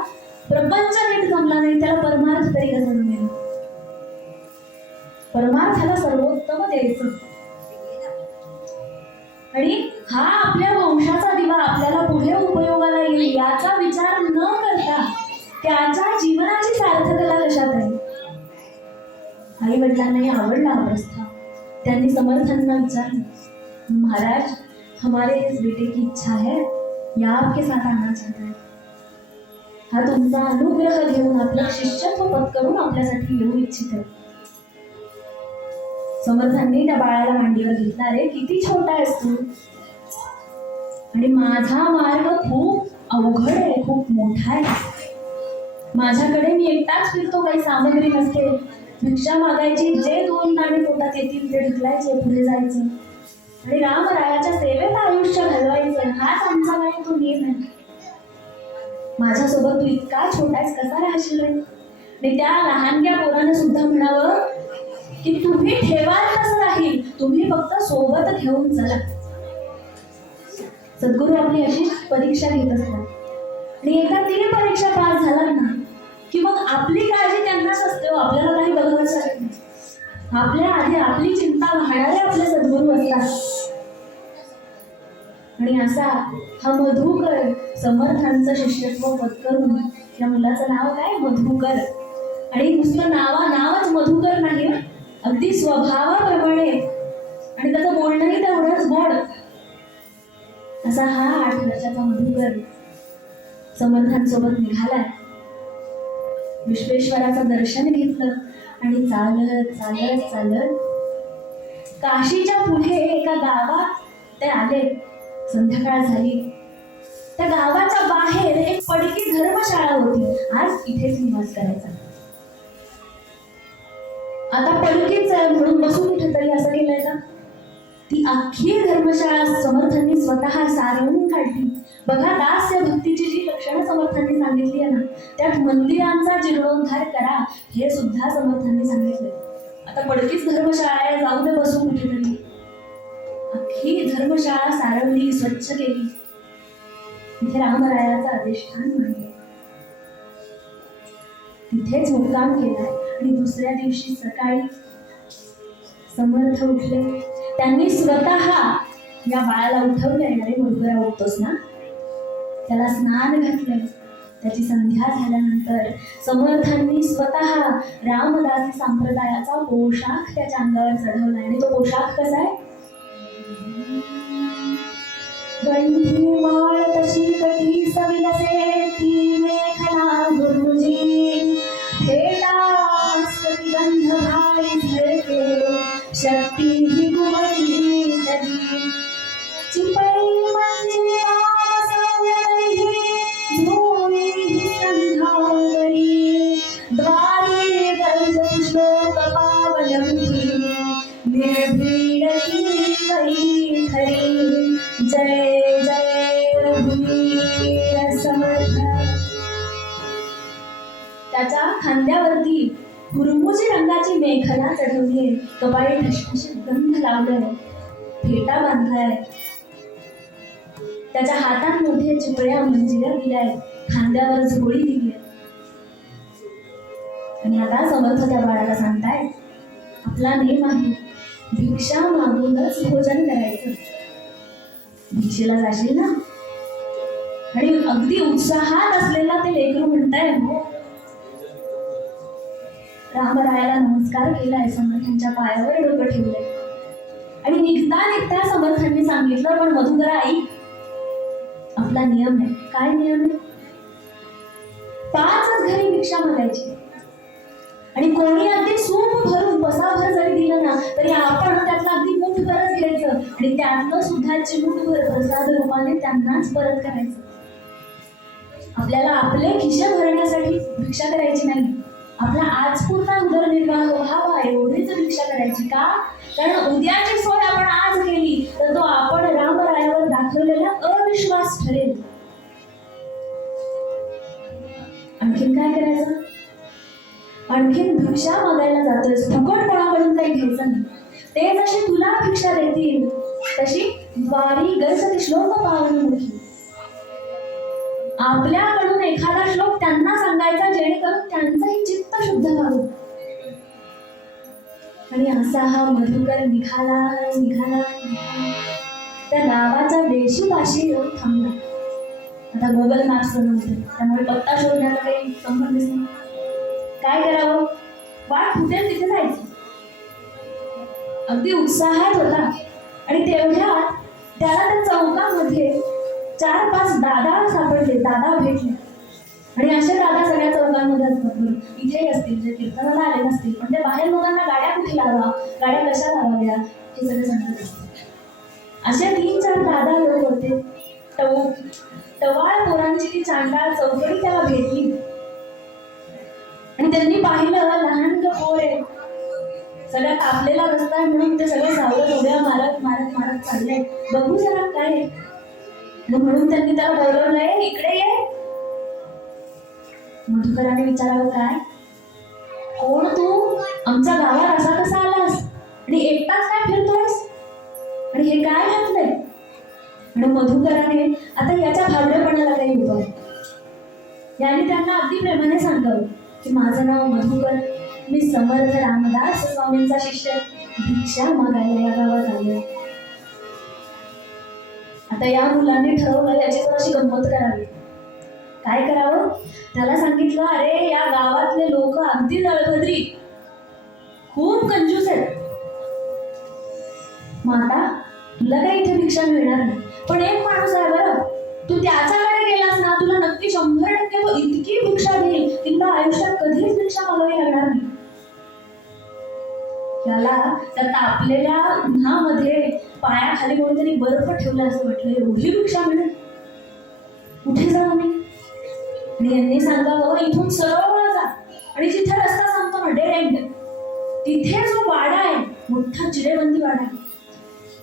प्रपंच नीट जमला नाही त्याला परमार्थ तरी कसं जमेल. परमार्थाला सर्वोत्तम द्यायचं. आणि हा आपल्या वंशाचा दिवा आपल्याला पुढे उपयोगाला येईल याचा विचार न करता त्याच्या जीवनाची सार्थकता कशात आहे. आई वडिलांनाही आवडला हा प्रस्ताव. त्यांनी समर्थांना विचारलं, महाराज हमारे इस बेटे की इच्छा है, या आपके साथ आना चाहता है. हा तुमचा अनुग्रह घेऊन आपलं शिष्यत्व पत्करून आपल्यासाठी येऊ इच्छित आहे. समर्थांनी त्या बाळाला मांडीवर घेतला. रे किती छोटा आहेस तू, आणि माझा मार्ग खूप अवघड आहे, खूप मोठा आहे. माझ्याकडे मी एकटाच फिरतो, काही सामग्री नसते. भिक्षा मागायची, जे 2 नाणी पोटात येतील ते ढकलायचे, पुढे जायचं आणि रामरायाच्या सेवेत आयुष्य घालवायचं. हाच आमचा काय तो नियम आहे. माझ्यासोबत तू इतका छोटा आहेस, कसा राहशील रे? आणि त्या लहानग्या पोराने सुद्धा म्हणावं की तुम्ही ठेवाल कसं राहील, तुम्ही फक्त सोबत घेऊन चला. सद्गुरू आपली अशी परीक्षा घेत असतात, आणि एकदा ती परीक्षा पास झाला ना की मग आपली काळजी त्यांनाच असते. आपल्याला काही बघावं लागत नाही. आपल्या आधी आपली चिंता वाढणारे आपले सद्गुरू असतात. आणि असा हा मधुकर समर्थांचं शिष्यत्व पत्करून, या मुलाचं नाव काय, मधुकर. आणि नुसतं नावच मधुकर नाही, अगदी स्वभावाप्रमाणे, आणि त्याचं बोलणंही तेवढंच गोड. असा हा 8 वर्षाचा मधुकर समर्थांसोबत निघालाय. विश्वेश्वराचं दर्शन घेतलं आणि चालत चालत चालत काशीच्या पुढे एका गावात ते आले. संध्याकाळ झाली. त्या गावाच्या बाहेर एक पडकी धर्मशाळा होती. आज इथेच निवास करायचा. आता पडकीच म्हणून बसून कुठेतरी असं केलंय का? ती अख्खी धर्मशाळा समर्थांनी स्वतः सारवून काढली. बघा, दास्य भक्तीची जी लक्षणं समर्थांनी सांगितली आहे ना, त्यात मंदिरांचा जीर्णोद्धार करा हे सुद्धा समर्थांनी सांगितले. आता पडकीच धर्मशाळा आहे, जाऊ दे बसून कुठेतरी. अख्खी धर्मशाळा सारवली, स्वच्छ केली. तिथे रामरायाचा अधिष्ठान मांडले. तिथेच मुक्काम केलाय. आणि दुसऱ्या दिवशी सकाळी समर्थ उठले. त्यांनी स्वतः या बाळाला उठवले. अरे मुलगा उठतोस ना, त्याला स्नान घातले. त्याची संध्या झाल्यानंतर समर्थांनी स्वतः रामदासी संप्रदायाचा पोशाख त्याच्या अंगावर चढवला. आणि तो पोशाख कसा आहे? गंठी माळ तशी कटी सविलसे, ती मेखला गुरुजी, फेटा गंध भारी झळके, शक्ती ही गुमली तरी, चिपळी म्हणजे झोळी ही संधावरी, द्वारी गरज श्लोक पावलंबी, निर्भीडती करी खरी, जय जय रघुवीर समर्थ. त्याच्या खांद्यावरती हुरमुजी रंगाची मेखला चढवली, कपाळी ठसठशीत गंध लावलाय, फेटा बांधलाय. त्याच्या हातांमध्ये चिपळ्या मंजिऱ्या दिल्याय, खांद्यावर झोळी दिली. आणि आता समर्थ त्या बाळाला सांगताय, आपला नेम आहे भिक्षा मागूनच भोजन करायचं. भिक्षेला जाशील ना? आणि अगदी उत्साहात असलेला ते लेकरू म्हणताय, हो. रामरायाला नमस्कार केलाय, समर्थांच्या पायावर डोकं ठेवलंय. आणि निघता समर्थांनी सांगितलं, पण मधुकरा आई, आपला नियम आहे. काय नियम आहे? 5च घरी भिक्षा मागायची. आणि कोणी अगदी सूप भरून बसाभर जरी दिलं ना, तरी आपण त्यातलं अगदी मुठभरच घ्यायचं आणि त्यातलं सुद्धा चिमूटभर प्रसाद रूपाने त्यांनाच परत करायचं. आपल्याला आपले खिशे भरण्यासाठी भिक्षा करायची नाही. आपला आजपुरता उदरनिर्वाह व्हावा एवढीच भिक्षा करायची. का? कारण उद्याची सोय आपण आज केली तर तो आपण रामरायावर दाखवलेला अविश्वास ठरेल. आणखीन काय करायचं? आणखीन भिक्षा मागायला जातोय, फुकट कोणाकडून काही घ्यायचं नाही. ते जशी तुला भिक्षा देतील तशी वारी गरज श्लोक पावली. आपल्याकडून एखादा श्लोक त्यांना सांगायचा, जेणेकरून त्यांचंही चित्त शुद्ध व्हावं. आणि असा हा मधुकर निघाला त्या गावाच्या वेशीपाशी येऊन थांबला. आता गुगल मॅप्स नव्हते, त्यामुळे पत्ता शोधण्याचा काही संबंध नाही. काय करावं? वाट फुटेल तिथे जायचं. अगदी उत्साहात होता. आणि तेवढ्यात त्याला त्या चौकामध्ये 4-5 दादा सापडले, दादा भेटले. आणि असे दादा सगळ्या चौकांमध्ये असतात बरं, इथेही असतील जे कीर्तनाला आले नसतील, पण ते बाहेर लोकांना गाड्या कुठे लावा, गाड्या कशा लावाव्या हे सगळे सांगत असतात. असे 3-4 दादा लोक होते. टवाळ पोरांची ती चांडाळ चौकडी त्याला भेटली आणि त्यांनी पाहिलं लहान पोर आहे, सगळा कापलेला रस्ता आहे म्हणून ते सगळे सावरत उड्या मारत मारत मारत चालले, बघू जरा काय. म्हणून त्यांनी त्याला बोलवलंय, इकडे ये. मधुकराने विचारावं, काय कोण तू, आमच्या गावात असा कसा आलास आणि एकटाच काय फिरतोयस आणि हे काय घातलंय. आणि मधुकराने आता याच्या भाबडेपणाला काही उपाय, याने त्यांना अगदी प्रेमाने सांगावं की माझं नाव मधुकर, मी समर्थ रामदास स्वामींचा शिष्य, भिक्षा मागायला या गावात आलोय. आता या मुलांनी ठरवलं याची जराशी गंमत करावी. काय करावं, त्याला सांगितलं, अरे या गावातले लोक अगदी दळभद्री, खूप कंजूस आहेत. मग आता तुला काही इथे भिक्षा मिळणार नाही, पण एक माणूस आहे बरं, तू त्याच्याकडे गेलास ना, तुला नक्की 100% तो इतकी भिक्षा देईल की तुला आयुष्यात कधीच भिक्षा मागावी लागणार नाही. त्याला त्या तापलेल्या उन्हामध्ये पायाखाली कोणीतरी बर्फ ठेवला असं वाटलं, एवढी भिक्षा मिळेल, कुठे जाऊ मी. आणि यांनी सांगावं, इथून सरळ जा आणि जिथे रस्ता सांगतो ना डेड एंड, तिथे जो वाडा आहे, मोठा चिरेबंदी वाडा आहे,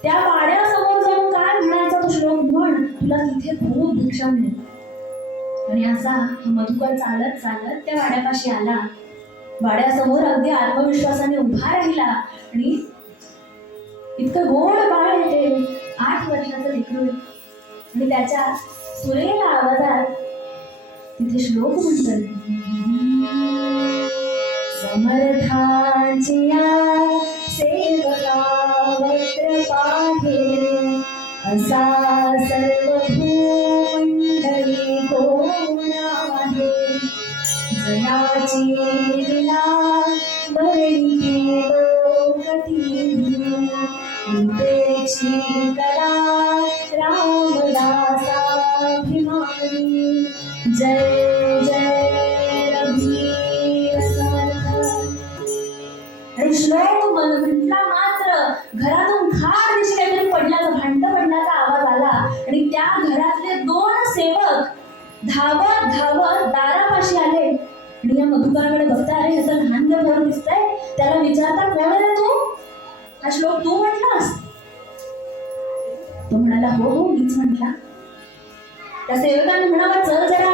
त्या वाड्यासमोर जाऊन काय म्हणायचा तो श्लोक म्हण, तुला तिथे खूप भिक्षा मिळेल. आणि असा हा मधुकर चालत चालत त्या वाड्यापाशी आला. वाड्यासमोर अगदी आत्मविश्वासाने उभा राहिला आणि इतकं गोड बाळ येते, 8 वर्षाचं लेकरू, आणि त्याच्या सुरेल आवाजात तिथे श्लोक म्हणतात, समर्थांच्या सेवका वक्र पाहे, असा सर्व भूमंडळी कोण आहे, जयाची लीला बरणी लोकती, उपेक्षी कला रामदासाभिमानी, जय जय रघुवीर समर्थ. आणि श्लोक म्हटला मात्र घरातून खाड दिशी काहीतरी पडल्याचा, भांड पडण्याचा आवाज आला आणि त्या घरातले 2 सेवक धावत धावत दारापाशी आले. आणि या मधुकराकडे बघता, अरे ह्याचं लहान पोर दिसतंय, त्याला विचारता, कोण रे तू, हा श्लोक तू म्हटलास. तो म्हणाला, हो हो मीच म्हटला. त्या सेवकाने म्हणावा, चल जरा.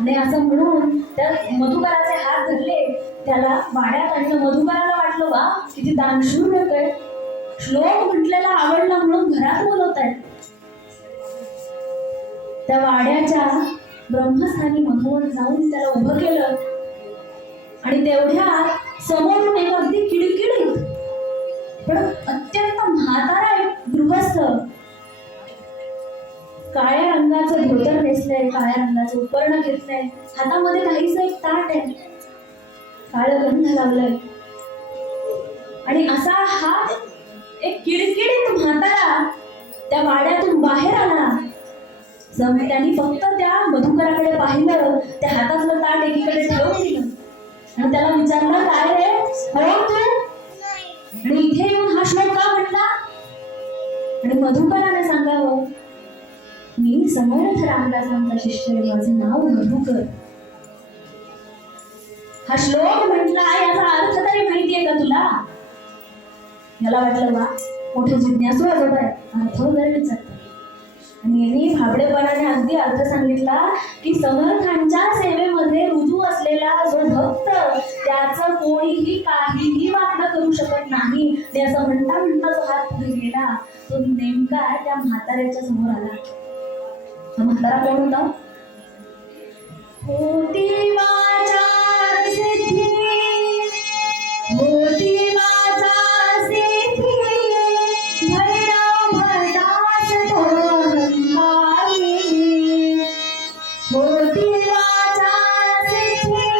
आणि असं म्हणून त्या मधुकराचे हात धरले, त्याला वाड्यात आणलं. मधुकराला वाटलं, वा किती दानशूर लोक आहे, श्लोक म्हटलेला आवडला म्हणून घरात बोलवतायत. त्या वाड्याच्या ब्रह्मस्थानी मधोमध जाऊन त्याला उभं केलं आणि तेवढ्या समोरून एक अगदी किडकिडीत पण अत्यंत म्हातारा एक गृहस्थ, काळ्या रंगाचं धोतर नेसलंय, काळ्या रंगाचं उपकरण घेतलंय, हातामध्ये काहीच एक ताट आहे, काळं गंध लावलंय. आणि असा हा एक किडकिडीत म्हातारा त्या वाड्यातून बाहेर आला. त्यांनी फक्त त्या मधुकराकडे पाहिलं, त्या हातातलं ताट एकीकडे ठेवून दिलं आणि त्याला विचारलं, काय रे हो तू, आणि इथे येऊन हा श्लोक का म्हटला. आणि मधुकराने सांगावं, मी समर्थ रामदासांचा शिष्य, माझं नाव मधुकर. हा श्लोक म्हटला, याचा अर्थ तरी माहितीये का तुला. याला वाटलं, वा मोठे जिज्ञासू आजोबा आहे, अर्थ वगैरे विचारतात. आणि यांनी भाबडेपणाने अगदी अर्थ सांगितला की समर्थांच्या सेवेमध्ये रुजू असलेला जो भक्त, त्याचं कोणीही काहीही वाकडं करू शकत नाही. ते असं म्हणता म्हणता जो हात पुढे गेला, तो नेमका त्या म्हाताऱ्याच्या समोर आला. हा म्हातारा कोण होता. होती वाचा सिद्धी, होती वाचा सिद्धी, भैरव भरदास तो हंकारी, होती वाचा सिद्धी,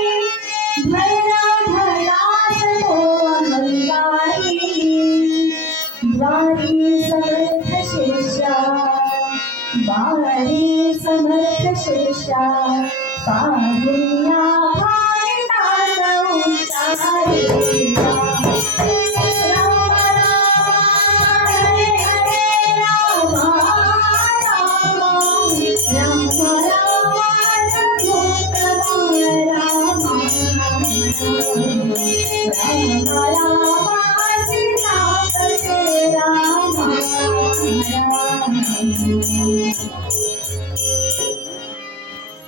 भैरव भरदास तो हंकारी, द्वारी सगळे कीर्ती समर्थ शीर्षा पाहुण्या भाविताचा उच्चार राम राम हरे हरे राम राम राम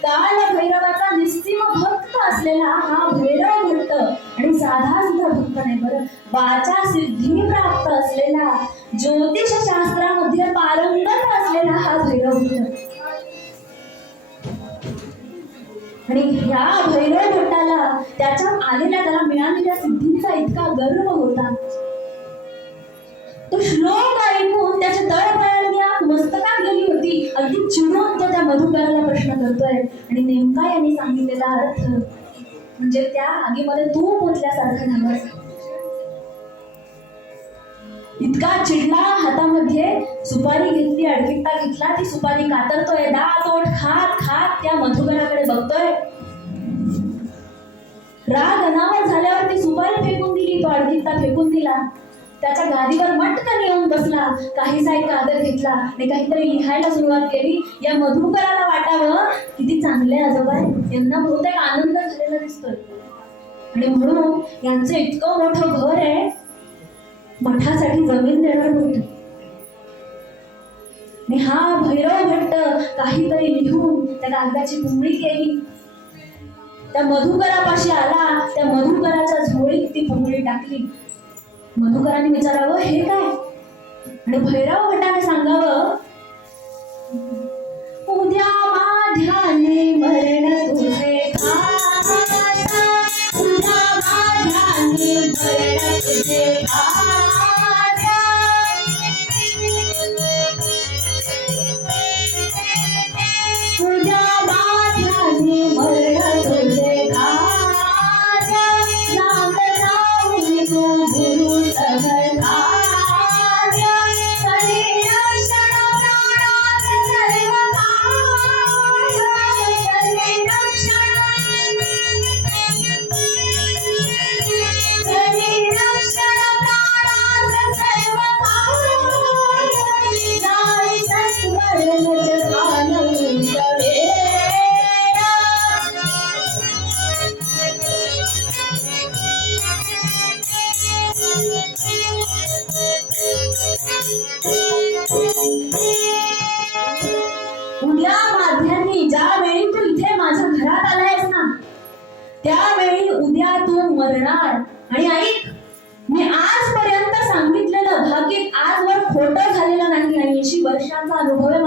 काल भैरवाचा निस्सीम भक्त असलेला हा भैरव भक्त आणि साधा सुद्धा भक्त नाही बरं, वाचा सिद्धी प्राप्त असलेला, ज्योतिष शास्त्रामध्ये पारंगत असलेला हा भैरव भक्त. आणि ह्या भैरव भट्टाला त्याच्या त्याला मिळालेल्या सिद्धीचा इतका गर्व होता. तो श्लोक ऐकून त्याच्या तळपायाला मस्तकात गेली होती. अगदी चिडून तो त्या मधुकराला प्रश्न करतोय आणि नेमका यांनी सांगितलेला अर्थ म्हणजे त्या आगीमध्ये तू पोचल्यासारखं झालं. इतका चिडला, हातामध्ये सुपारी घेतली, अडकित्ता घेतला, ती सुपारी कातरतोय, दात ओठ खात खात त्या मधुकराकडे बघतोय. राग अनावर झाल्यावर ती सुपारी फेकून दिली, तो अडकित्ता फेकून दिला. त्याच्या गादीवर मटकन येऊन बसला, काहीसा एक कागद घेतला आणि काहीतरी लिहायला सुरुवात केली. या मधुकराला वाटावं किती चांगले आजोबा, यांना बहुतेक आनंद झालेला दिसतोय. आणि म्हणून यांचं इतकं मोठं घर आहे, मठासाठी जमीन देणार होत. आणि हा भैरव भट्ट काहीतरी लिहून त्या कागदाची पुंगळी केली, त्या मधुकरापाशी आला, त्या मधुकराच्या झोळीत ती पुंगळी टाकली. मधुकराने विचारावं हे काय, आणि भैरव भट्टाने सांगावं उद्या माझ्याने मरण तुझे घाता, उद्या माझ्याने मरण तुझे घाता, उद्या माझ्याने मरण तुझे घाता, नाम जाऊन तू गुरु उद्या माध्यानी ज्यावेळी तू इथे माझ्या घरात आलायस ना, त्यावेळी उद्या तू मरणार. आणि ऐक, मी आजपर्यंत सांगितलेलं भाकीत आजवर खोटं झालेलं नाही. 80 वर्षांचा अनुभव आहे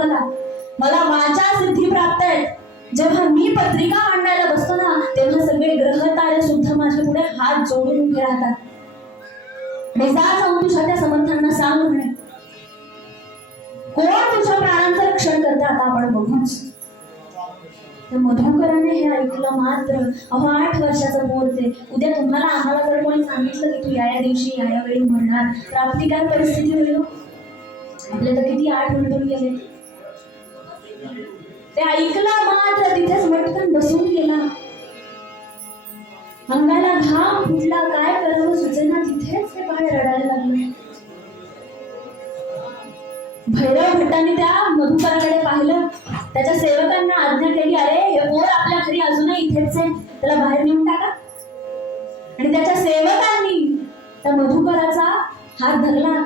मला वाचा सिद्धी प्राप्त आहे. जेव्हा मी पत्रिका मांडायला बसतो ना, तेव्हा सगळे ग्रह तारे सुद्धा माझ्या पुढे हात जोडून उभे राहतात. आणि जाऊन तुझ्या त्या समर्थांना सांग म्हणे, कोण तुझ्या प्राणांचं रक्षण करतं आता आपण बघूच. तर मधुकराने हे ऐकलं मात्र, 8 वर्षाचं पोर ते. उद्या तुम्हाला आम्हाला जर कोणी सांगितलं की तू या दिवशी या वेळी मरणार, तर आपली काय परिस्थिती होईल? आपले तर किती 8 मिनिटून गेले. ते ऐकलं मात्र तिथेच मटकन बसून गेला. अंगाला घाम फुटला, काय करावं सुचेना. तिथेच ते बाहेर रडायला लागले. भैरव भट्टाने त्या मधुकराकडे पाहिलं, त्याच्या सेवकांना आज्ञा केली, अरे हे पोर आपल्या घरी अजूनही इथेच आहे, त्याला बाहेर नेऊन टाका. आणि त्याच्या सेवकांनी त्या मधुकराचा हात धरला,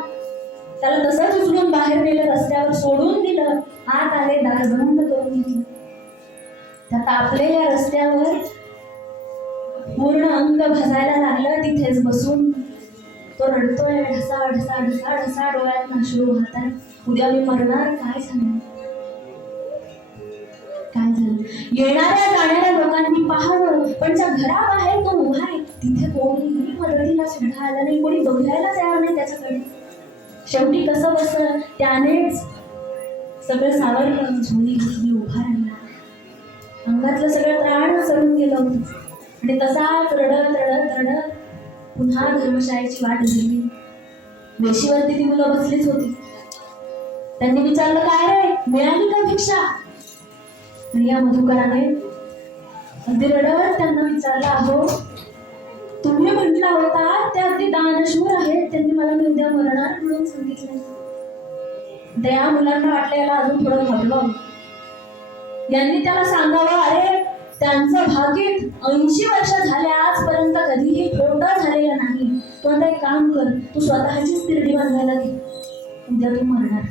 त्याला तसंच उचलून बाहेर नेलं, रस्त्यावर सोडून दिलं. आत आले, दार बंद करून घेतलं. त्या तापलेल्या रस्त्यावर पूर्ण अंग भजायला लागलं. तिथेच बसून तो रडतोय, ढसा ढसा ढसा ढसा डोळ्यात अश्रू वाहतात. उद्या मी मरणार, काय झालं. येणाऱ्या जाणाऱ्या लोकांनी पाहावं, पण ज्या घराबाहेर तो उभा आहे तिथे कोणीही मदतीला सुद्धा आला नाही, कोणी बघायला तयार नाही त्याच्याकडे. शेवटी कसं बसलं, त्यानेच सगळं सावरलं, झोळी घेतली, उभा राहिला. अंगातलं सगळं प्राण चढून गेलं होतं. आणि तसाच रडत रडत रडत पुन्हा धर्मशाळेची वाट धरली. वेशीवरती ती मुलं बसलीच होती. त्यांनी विचारलं, काय रे, मिळाली का भिक्षा? आणि या मधुकराने अगदी रडत त्यांना विचारलं, अहो तुम्ही म्हटला होता ते अगदी दानशूर आहेत, त्यांनी मला मी उद्या मरणार म्हणून सांगितलं. त्या मुलांना वाटलं याला अजून थोडं घाबरवावं. यांनी त्याला सांगावं, अरे त्यांचं भाकीत 80 वर्ष झाले आजपर्यंत कधीही खोटं झालेलं नाही. तू आता एक काम कर, तू स्वतःचीच तिरडी बांधायला घे, उद्या तू मरणार.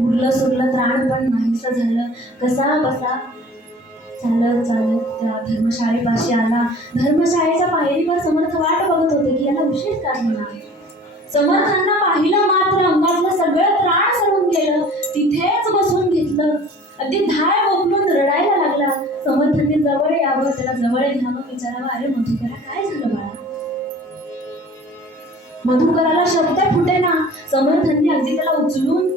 उरलं सुरलं त्राण पण नाहीसं झालं. कसा बसा चालत चालत त्या धर्मशाळेपाशी आला. धर्मशाळेच्या पायरीवर समर्थ वाट बघत होते की याला उशीर का होणार. समर्थांना पाहिलं मात्र अंगातलं सगळं त्राण सरून गेलं. तिथेच बसून घेतलं. अगदी धाय बोलून रडायला लागला. समर्थांनी जवळ यावं, त्याला जवळ घ्यावं, विचारावं, अरे मधुकरा काय झालं बाळा. मधुकराला शब्द फुटेना. समर्थांनी अगदी त्याला उचलून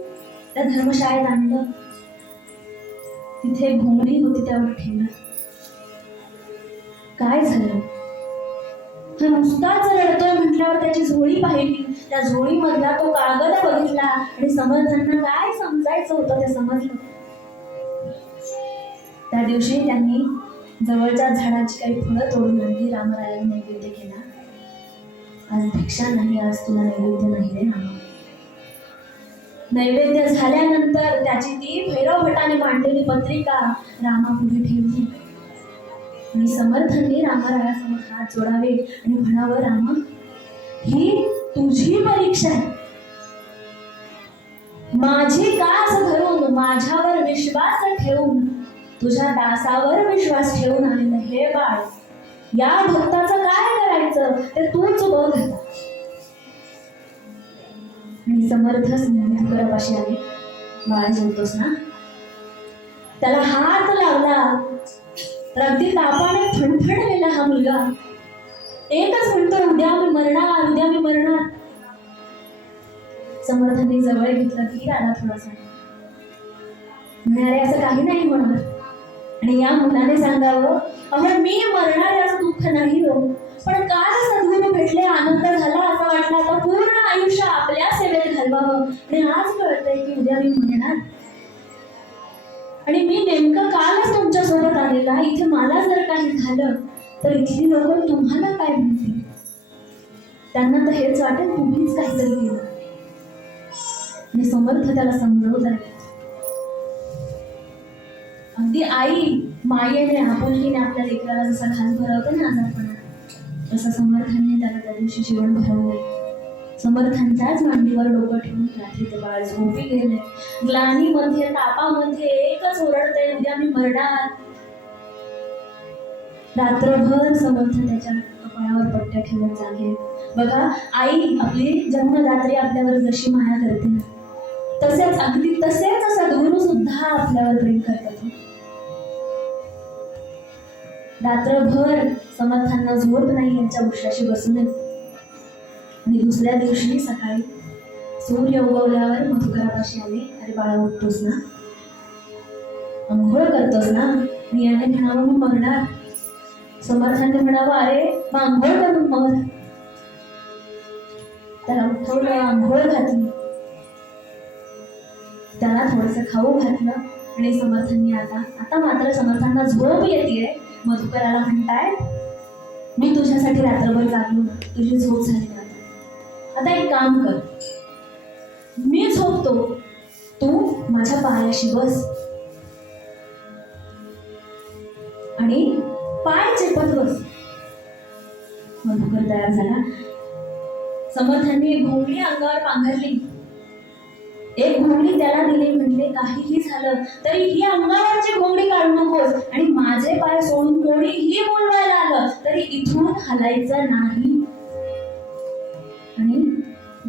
त्या धर्मशाळेत आणलं. तिथे घोंगडी होती त्यावर ठेवलं. काय झालं, हा नुसताच रडतोय म्हटल्यावर त्याची झोळी पाहिली. त्या झोळीमधला तो कागद बघितला आणि समर्थांना काय समजायचं होतं ते समजलं. त्या दिवशी त्यांनी जवळच्या झाडाची काही फळं तोडून आणली. रामरायाला नैवेद्य केला. आज भिक्षा नाही, आज तुला नैवेद्य नाही रे रामा. नैवेद्य झाल्यानंतर त्याची ती भैरव भटाने मांडलेली पत्रिका रामापुढे ठेवली आणि समर्थांनी रामरायासमोर हात जोडावे आणि म्हणावं, रामा ही तुझी परीक्षा आहे. माझी कास धरून, माझ्यावर विश्वास ठेवून, तुझ्या दासावर विश्वास ठेवून आलेलं हे बाळ, या भक्ताचं काय करायचं ते तूच बघ. आणि समर्थ मधुकरापाशी आले. बाळ जेवतोस ना. त्याला हात लावला तर अगदी तापाने फणफणलेला हा मुलगा एकच म्हणतो, उद्या मी मरणार, उद्या मी मरणार. समर्थांनी जवळ घेतलं, धीर आला थोडासा. म्हणारे असं काही नाही होणार. आणि या मुलाने सांगावं, अहो मी मरणार याचं दुःख नाही हो, पण काल सद्गुरू भेटले, आनंद झाला, असं वाटलं आता पूर्ण आयुष्य आपल्या सेवेत घालवावं. आणि आज कळतंय की उद्या मी मरणार. आणि मी नेमकं कालच तुमच्या सोबत आलेला, इथे मला जर काही झालं तर इथली लोक तुम्हाला काय म्हणतील. त्यांना तर हेच वाटेल तुम्हीच काहीतरी केलं. आणि समर्थ त्याला समजवत आहे. अगदी आई मायेने आपुलकीने आपल्या लेकराला जसा घास भरवते ना आजारपणात, तसं समर्थांनी त्याला त्या दिवशी जीवन भरवलंय. समर्थांच्याच मांडीवर डोकं ठेवून रात्रीचं बाळ झोपी गेले. ग्लानीमध्ये, तापामध्ये एकच ओरडते, उद्या मी मरणार. रात्रभर समर्थ त्याच्या कपाळावर पट्ट्या ठेवत जागे. बघा, आई आपली जन्मदात्री आपल्यावर जशी माया करते ना, तसेच अगदी तसेच सद्गुरू सुद्धा आपल्यावर प्रेम करतात. रात्रभर समर्थांना झोप नाही यांच्या वृक्षाशी बसून. आणि दुसऱ्या दिवशी सकाळी सूर्य उगवल्यावर मधुकरापाशी आले. अरे बाळा उठतोस ना, अंघोळ करतोस ना. मी याने म्हणावं मी मरणार. समर्थांनी म्हणावं, अरे मग अंघोळ करून मर. त्याला उठवलं, अंघोळ घातली, त्याला थोडस खाऊ घातलं. आणि समर्थांनी आता मात्र समर्थांना झोप येते. मधुकराला म्हणताय, मी तुझ्यासाठी रात्रभर जागलो, तुझी झोप झाली ना. आता एक काम कर, मी झोपतो, तू माझ्या पायाशी बस आणि पाय चेपत बस. मधुकर तयार झाला. समर्थांनी घोंगडी अंगावर पांघरली. एक घोंगडी त्याला दिली. म्हटले, काहीही झालं तरी ही अंगावरची घोंगडी काढू नकोस, आणि माझे पाय सोडून कोणीही बोलवायला आलं तरी इथून हलायचं नाही. आणि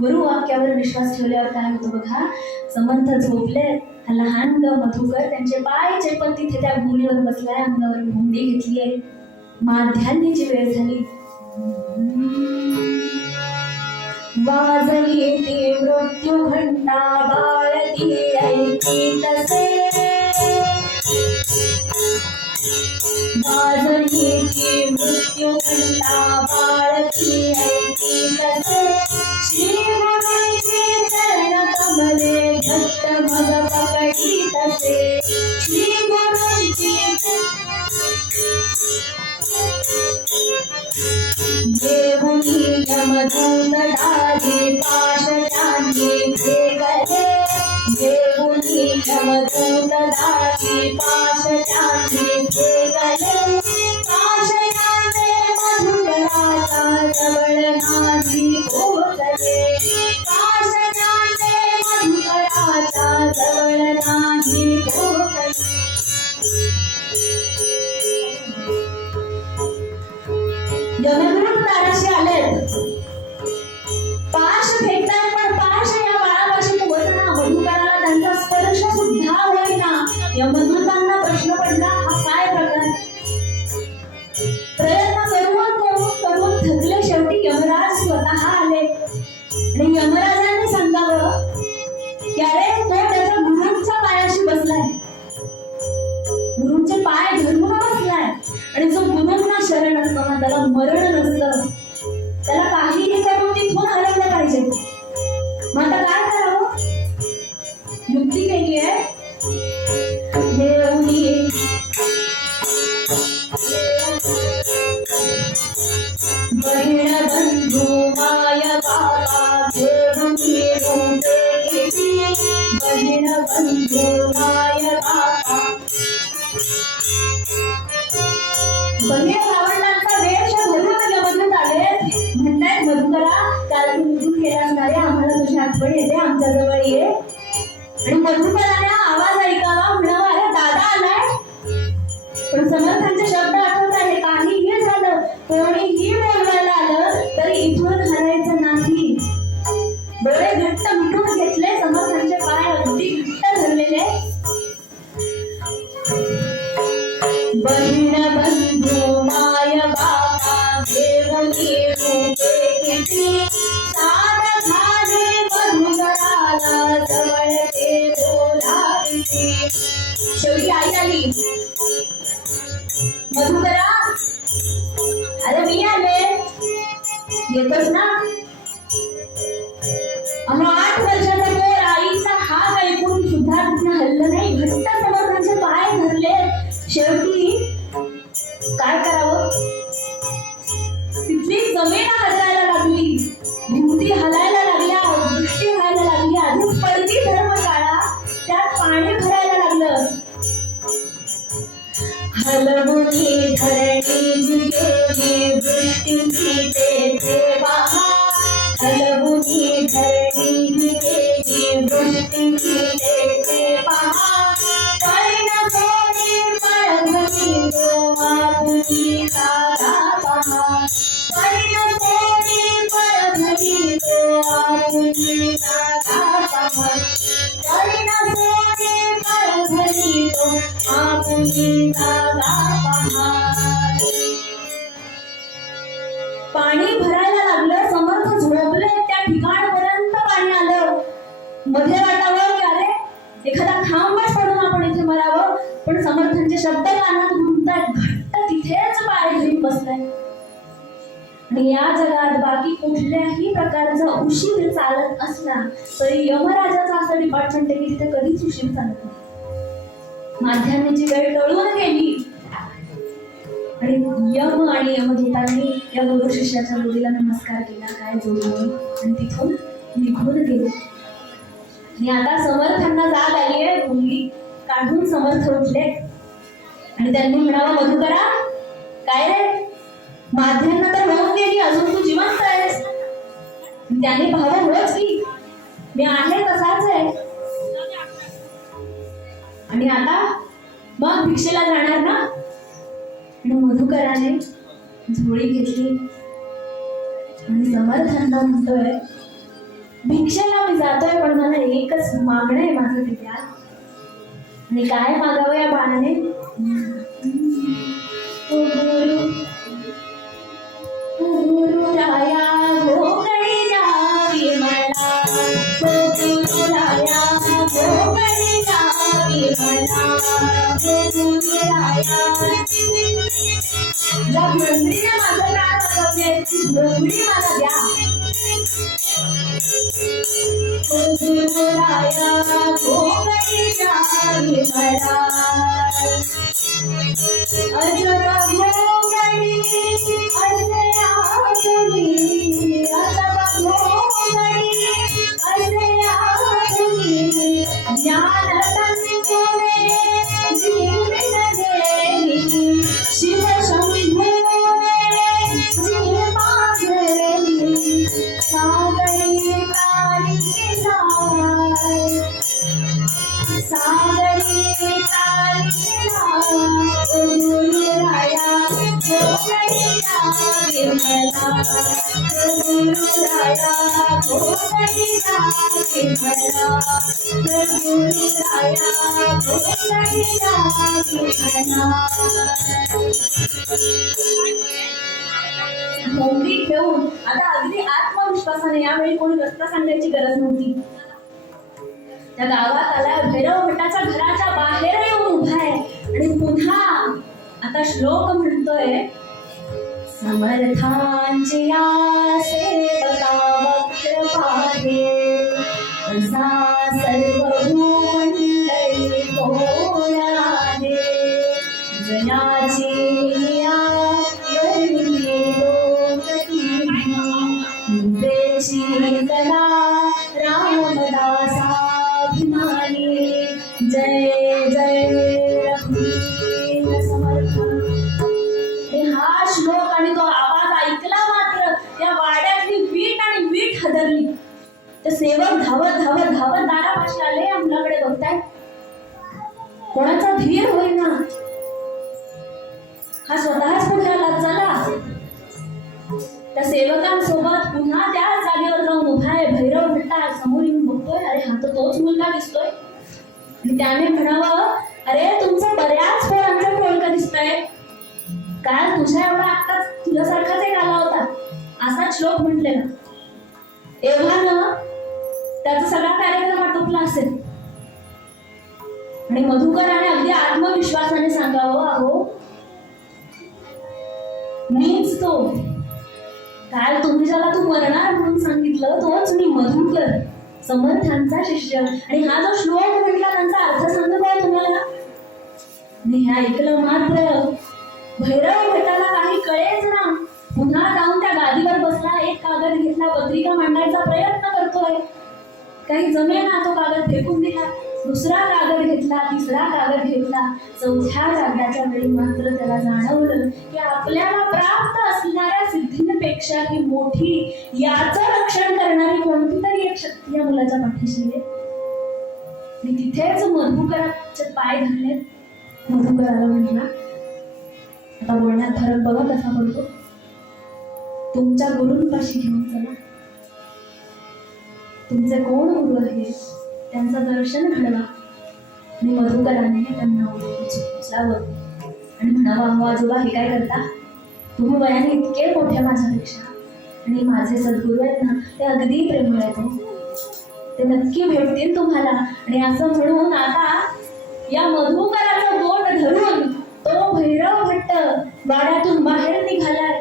गुरुवाक्यावर विश्वास ठेवल्यावर काय होतं बघा. समर्थ झोपले. लहान मधुकर त्यांचे पाय चेपत तिथे त्या घोंगडीवर बसलाय. अंगावर घोंगडी घेतलीये. माध्यान्नीची वेळ झाली. वाजली ती मृत्यू घंटा, बाळती ऐकी तसे. वाजली ती मृत्यू घंटा, बाळती ऐकी तसे. श्री गुरूंची चरण कमले, घट्ट मग पकडी तसे. देवनी यमदूत दारी पाशयाने भेगले देवनी यमदूत दारी पाशयाने भेगले पाशयाने मधुकराचा जवळ नाही पोचले पाशयाने मधुकराचा जवळ नाही पोचले यमदूत दाराशी आलेत पाश फेकतात पण पाश या बाळापाशी पोहोचना मधुकराला त्यांचा स्पर्श सुद्धा होईना यमदूतांना प्रश्न पडला हा काय प्रकार प्रयत्न करून थकले शेवटी यमराज स्वतः आले आणि यमराजांनी सांगावं की अरे तो त्याच्या गुरूंच्या पायाशी बसलाय गुरूंचे पाय धरून बसलाय आणि जो गुरूंना शरण असतो ना त्याला मरण नसतं त्याला काहीही करून तिथून हलवलं पाहिजे मग आता काय करावं युक्ती केली आहे देवनी बहीण बंधू माय बाबा देवनी रूपे किती बहीण बंधू माय बाबा बहीण भावंडांचा वेश धरून यमदूत आले म्हणतायत मधुकरा काल तू निघून गेला असणारे आम्हाला तुझी आठवण येते आमच्या जवळ ये आणि मधुकराने आवाज ऐकावा म्हणावा अरे दादा आलाय पण समर्थांचे शब्द आठवत आहे काहीही झालं कोणीही बोलवायला आलं तरी इथून हलायचं नाही डोळे घट्ट मिटून घेतले समर्थांचे पाय अगदी घट्ट धरलेले बहीण बंधू माय बाबा देवनी रूपे किती साध झाले मधुकराला जवळ ते बोलाविते शेवटी आई आली मधुकरा अरे मी आले येतोस ना 8 वर्षाचा पोर आईचा हाक ऐकून सुद्धा तिने हल्लं नाही घट्ट समर्थांचे पाय धरले शेवटी काय करावं तिथली जमीन हलायला लागली भिंती हलायला लागल्या दृष्टी व्हायला लागली आधीच पडती धर्मशाळा त्यात पाणी भरायला लागलं हलवुनी धरणी गेली वृष्टींची तेथे वाहा हलवुनी धरणी गेली वृष्टींची तेथे वाहा कळीन सोनी पळघणी तो आपुनी तारा पहा कळीन सोनी पळघणी तो आपुनी तारा पहा कळीन सोनी पळघणी तो आपुनी तारा पहा पाणी भरायला लागलं समर्थ झोपले त्या ठिकाणपर्यंत पाणी आलं मध्ये वाटावं की अरे एखादा खांबच पडून आपण इथे मरावं पण समर्थांचे शब्द कानात घुमतात घट्ट तिथेच पाय धरून बसलाय आणि या जगात बाकी कुठल्याही प्रकारचा उशीर चालत असला तरी यमराजाचा असं डिपार्टमेंट आहे की तिथे कधीच उशीर चालत नाही माध्यान्हाची वेळ टळून गेली आणि यम आणि यमदूतांनी या गुरु शिष्याच्या जोडीला नमस्कार केला काय जोडून आणि तिथून निघून गेले आणि आता समर्थांना जाग आली आहे मुलगी काढून समर्थ उठले आणि त्यांनी म्हणावं मधुकरा काय रे माध्यान्ह तर होऊन गेली अजून तू जिवंत आहेस त्यांनी भावं होच की मी आहे तसाच आहे आणि आता मग भिक्षेला जाणार ना आणि मधुकराने झोळी घेतली आणि समर्थांना म्हणतोय भिक्षेला मी जातोय पण मला एकच मागणं आहे माझं तिथे आणि काय मागावं या बाळाने गुरु राया घोगडी द्यावी मला गुरु राया घोगडी द्यावी मला गुरु राया ज्या मंत्रीने माझं प्राण वाचवले ती घोगडी मला द्या गुरु राया घोगडी द्यावी मला अजब घोगडी मोंगी घेऊन आता अगदी आत्मविश्वासाने यावेळी कोणी रस्ता सांगायची गरज नव्हती. त्या गावात आला भैरव भटाच्या घराच्या बाहेर येऊन उभा आहे आणि पुन्हा आता श्लोक म्हणतोय, समर्थांची या सेवका वक्र पाहे असा सर्व भूमंडळी कोणाने जयाची या गर्वी लोकती देशी कला रामदासाभिमानी जय जय रघुवीर समर्थ. हा श्लोक आणि तो आवाज ऐकला मात्र त्या वाड्यातली वीट आणि वीट हदरली. ते सेवक धावत धावत धावत दारापाशी आले. आपल्याकडे बघताय कोणाचा धीर होईना. हा स्वतःच पुढे आला. चला त्या सेवकांसोबत पुन्हा त्याच जागेवर जाऊन उभा आहे. भैरव भट्टा समोर येऊन बघतोय, अरे हा तर तोच मुलगा दिसतोय. आणि त्याने म्हणावं, अरे तुमचं बऱ्याच पोरांचं टोळकं दिसतंय. काल तुझ्या एवढा आत्ताच तुझ्यासारखाच एक आला होता, असा श्लोक म्हटलेला. एव्हानं त्याचा सगळा कार्यक्रम आटोपला असेल. आणि मधुकराने अगदी आत्मविश्वासाने सांगावं, अहो मीच तो. काल तुम्ही ज्याला तू मरणार म्हणून सांगितलं तोच मी, मधुकर, समर्थांचा शिष्य. आणि हा जो श्लोक म्हटला त्यांचा अर्थ सांगतो काय तुम्हाला? आणि हे ऐकलं मात्र भैरव भटाला काही कळेच ना. पुन्हा जाऊन त्या गादीवर बसला. एक कागद घेतला, पत्रिका मांडायचा प्रयत्न करतोय. काही जमेना, तो कागद फेकून दिला. दुसरा कागद घेतला, तिसरा कागद घेतला. चौथ्या कागदाच्या वेळी मात्र त्याला जाणवलं की आपल्याला प्राप्त असणाऱ्या सिद्धींपेक्षा ही मोठी, याचं रक्षण करणारी कोणती तरी एक शक्ती या मुलाच्या पाठीशी आहे. आणि तिथेच मधुकराचे पाय धरले. मधुकराला म्हटला, आता बोलण्यात फरक बघा कसा पडतो. तुमच्या गुरूंपाशी घेऊन चला. तुमचे कोण गुरु आहे त्यांचं दर्शन घडवा. आणि मधुकराने त्यांना उचलावं आणि म्हणावं, अहो आजोबा हे काय करता? तुम्ही वयाने इतके मोठे माझ्यापेक्षा, आणि माझे सद्गुरू आहेत ना ते अगदी प्रेमळ आहेत, ते नक्की भेटतील तुम्हाला. आणि असं म्हणून आता या मधुकराचा बोट धरून तो भैरव भट्ट वाड्यातून बाहेर निघालाय.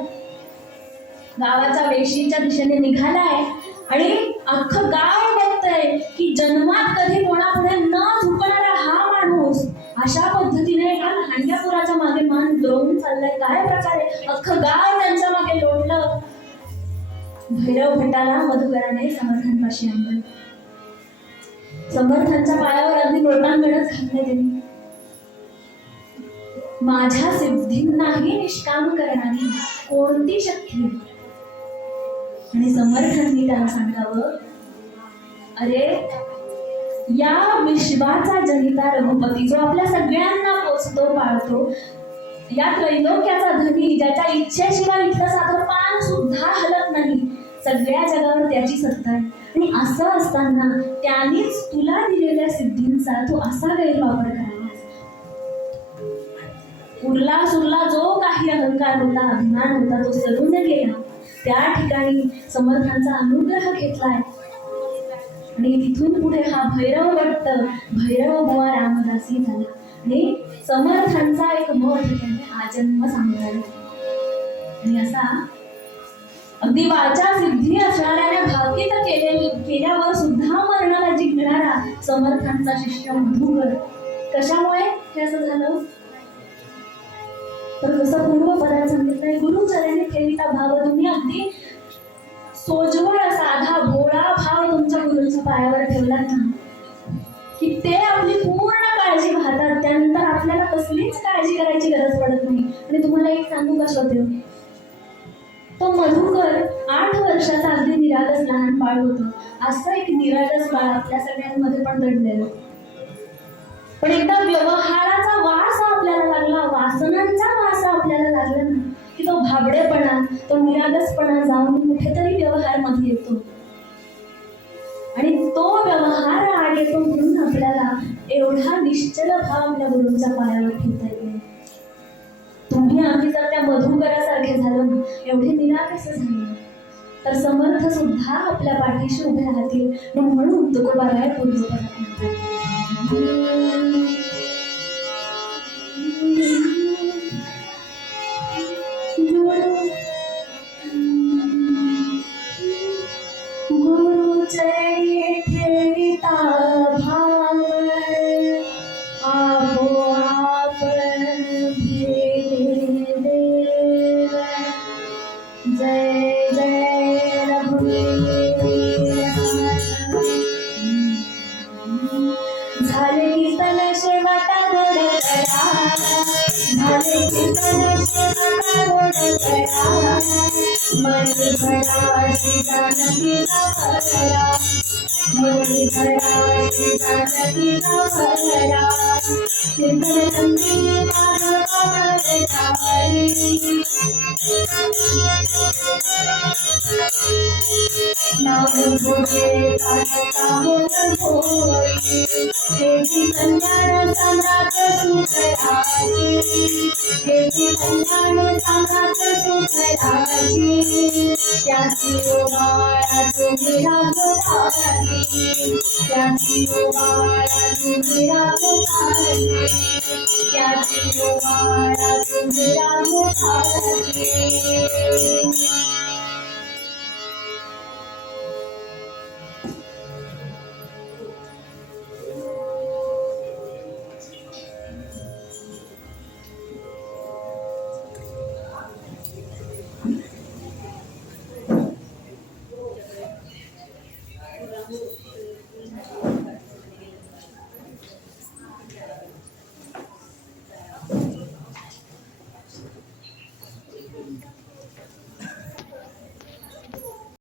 गावाच्या वेशीच्या दिशेने निघालाय. आणि अख्खं गाव बघतंय की जन्मात कधी कोणापुढे न झुकणारा हा माणूस अशा पद्धतीने एका लहानग्या पुराच्या मागे मान द्रोवून चाललाय. काय प्रकारे अख्खं गाव त्यांच्या मागे लोटलं. भैरव भट्टाला मधुकराने समर्थांपाशी आणलं. समर्थांच्या पायावर अगदी लोटांगणच घातले त्यांनी. माझ्या सिद्धींनाही निष्काम करणारी कोणती शक्ती? आणि समर्थांनी त्याला सांगावं, अरे या विश्वाचा जनिता रघुपती जो आपल्या सगळ्यांना पोचतो पाळतो, या त्रैलोक्याचा धनी ज्याच्या इच्छेशिवाय इथलं साधं पान सुद्धा हलत नाही, सगळ्या जगावर त्याची सत्ता आहे. आणि असं असताना त्यानेच तुला दिलेल्या सिद्धींचा तू असा गैरवापर करावा. उरला सुरला जो काही अहंकार होता, अभिमान होता, तो सरून गेला. त्या ठिकाणी समर्थांचा अनुग्रह घेतलाय. आणि तिथून पुढे हा भैरव भट्ट भैरव बुवा रामदासी झाला. आणि समर्थांचा एक मठ त्याने आजन्म सांभाळला. आणि असा अगदी वाचा सिद्धी असणाऱ्याने भाकीत केल्यावर सुद्धा मरणाला जिंकणारा समर्थांचा शिष्य मधुकर. कशामुळे हे असं झालं? तर जसं पूर्वपदात सांगितलंय, गुरुचरणी ठेविता भाव. तुम्ही अगदी सोजवळ साधा भोळा भाव तुमच्या गुरूंच्या पायावर ठेवलात ना की ते आपली पूर्ण काळजी पाहतात. त्यानंतर आपल्याला कसलीच काळजी करायची गरज पडत नाही. आणि तुम्हाला एक सांगू का श्रोते, तो मधुकर 8 वर्षाचा अगदी निरागस लहान बाळ होतं. असं एक निरागस बाळ आपल्या सगळ्यांमध्ये पण दडलेलं. पण एकदा व्यवहाराचा वास आपल्याला लागला, वासनांचा वास आपल्याला लागला ना की तो भाबडेपणा, तो निरागसपणा जाऊन कुठेतरी व्यवहार मध्ये येतो. माझ्या पायावर ठेवता येत नाही. तुम्ही आम्ही जर त्या मधुकरासारखे झालो ना, एवढे निराकस झाले, तर समर्थ सुद्धा आपल्या पाठीशी उभे राहतील. म्हणून तुकोबाराय पूर्वपरात गुरु चरणी ठेविता भाव आपोआप भेटे देव. जय जय रघुवीर. झाले कीर्तन शेवटा गोड करा, झाले कीर्तन शेवटा गोड करा, मनी भरा जानकीचा भरा, मनी भरा जानकीचा भरा. कीर्तन संगीत नाम भोगे काढता होत होई, हेची कल्याण सांगात सुखराजी, हेची कल्याण सांगात सुखराजी. त्याची ओवाळा तुम्ही राखताली, त्याची ओवाळा तुम्ही राखताली, त्याची ओवाळा तुम्ही राखताली.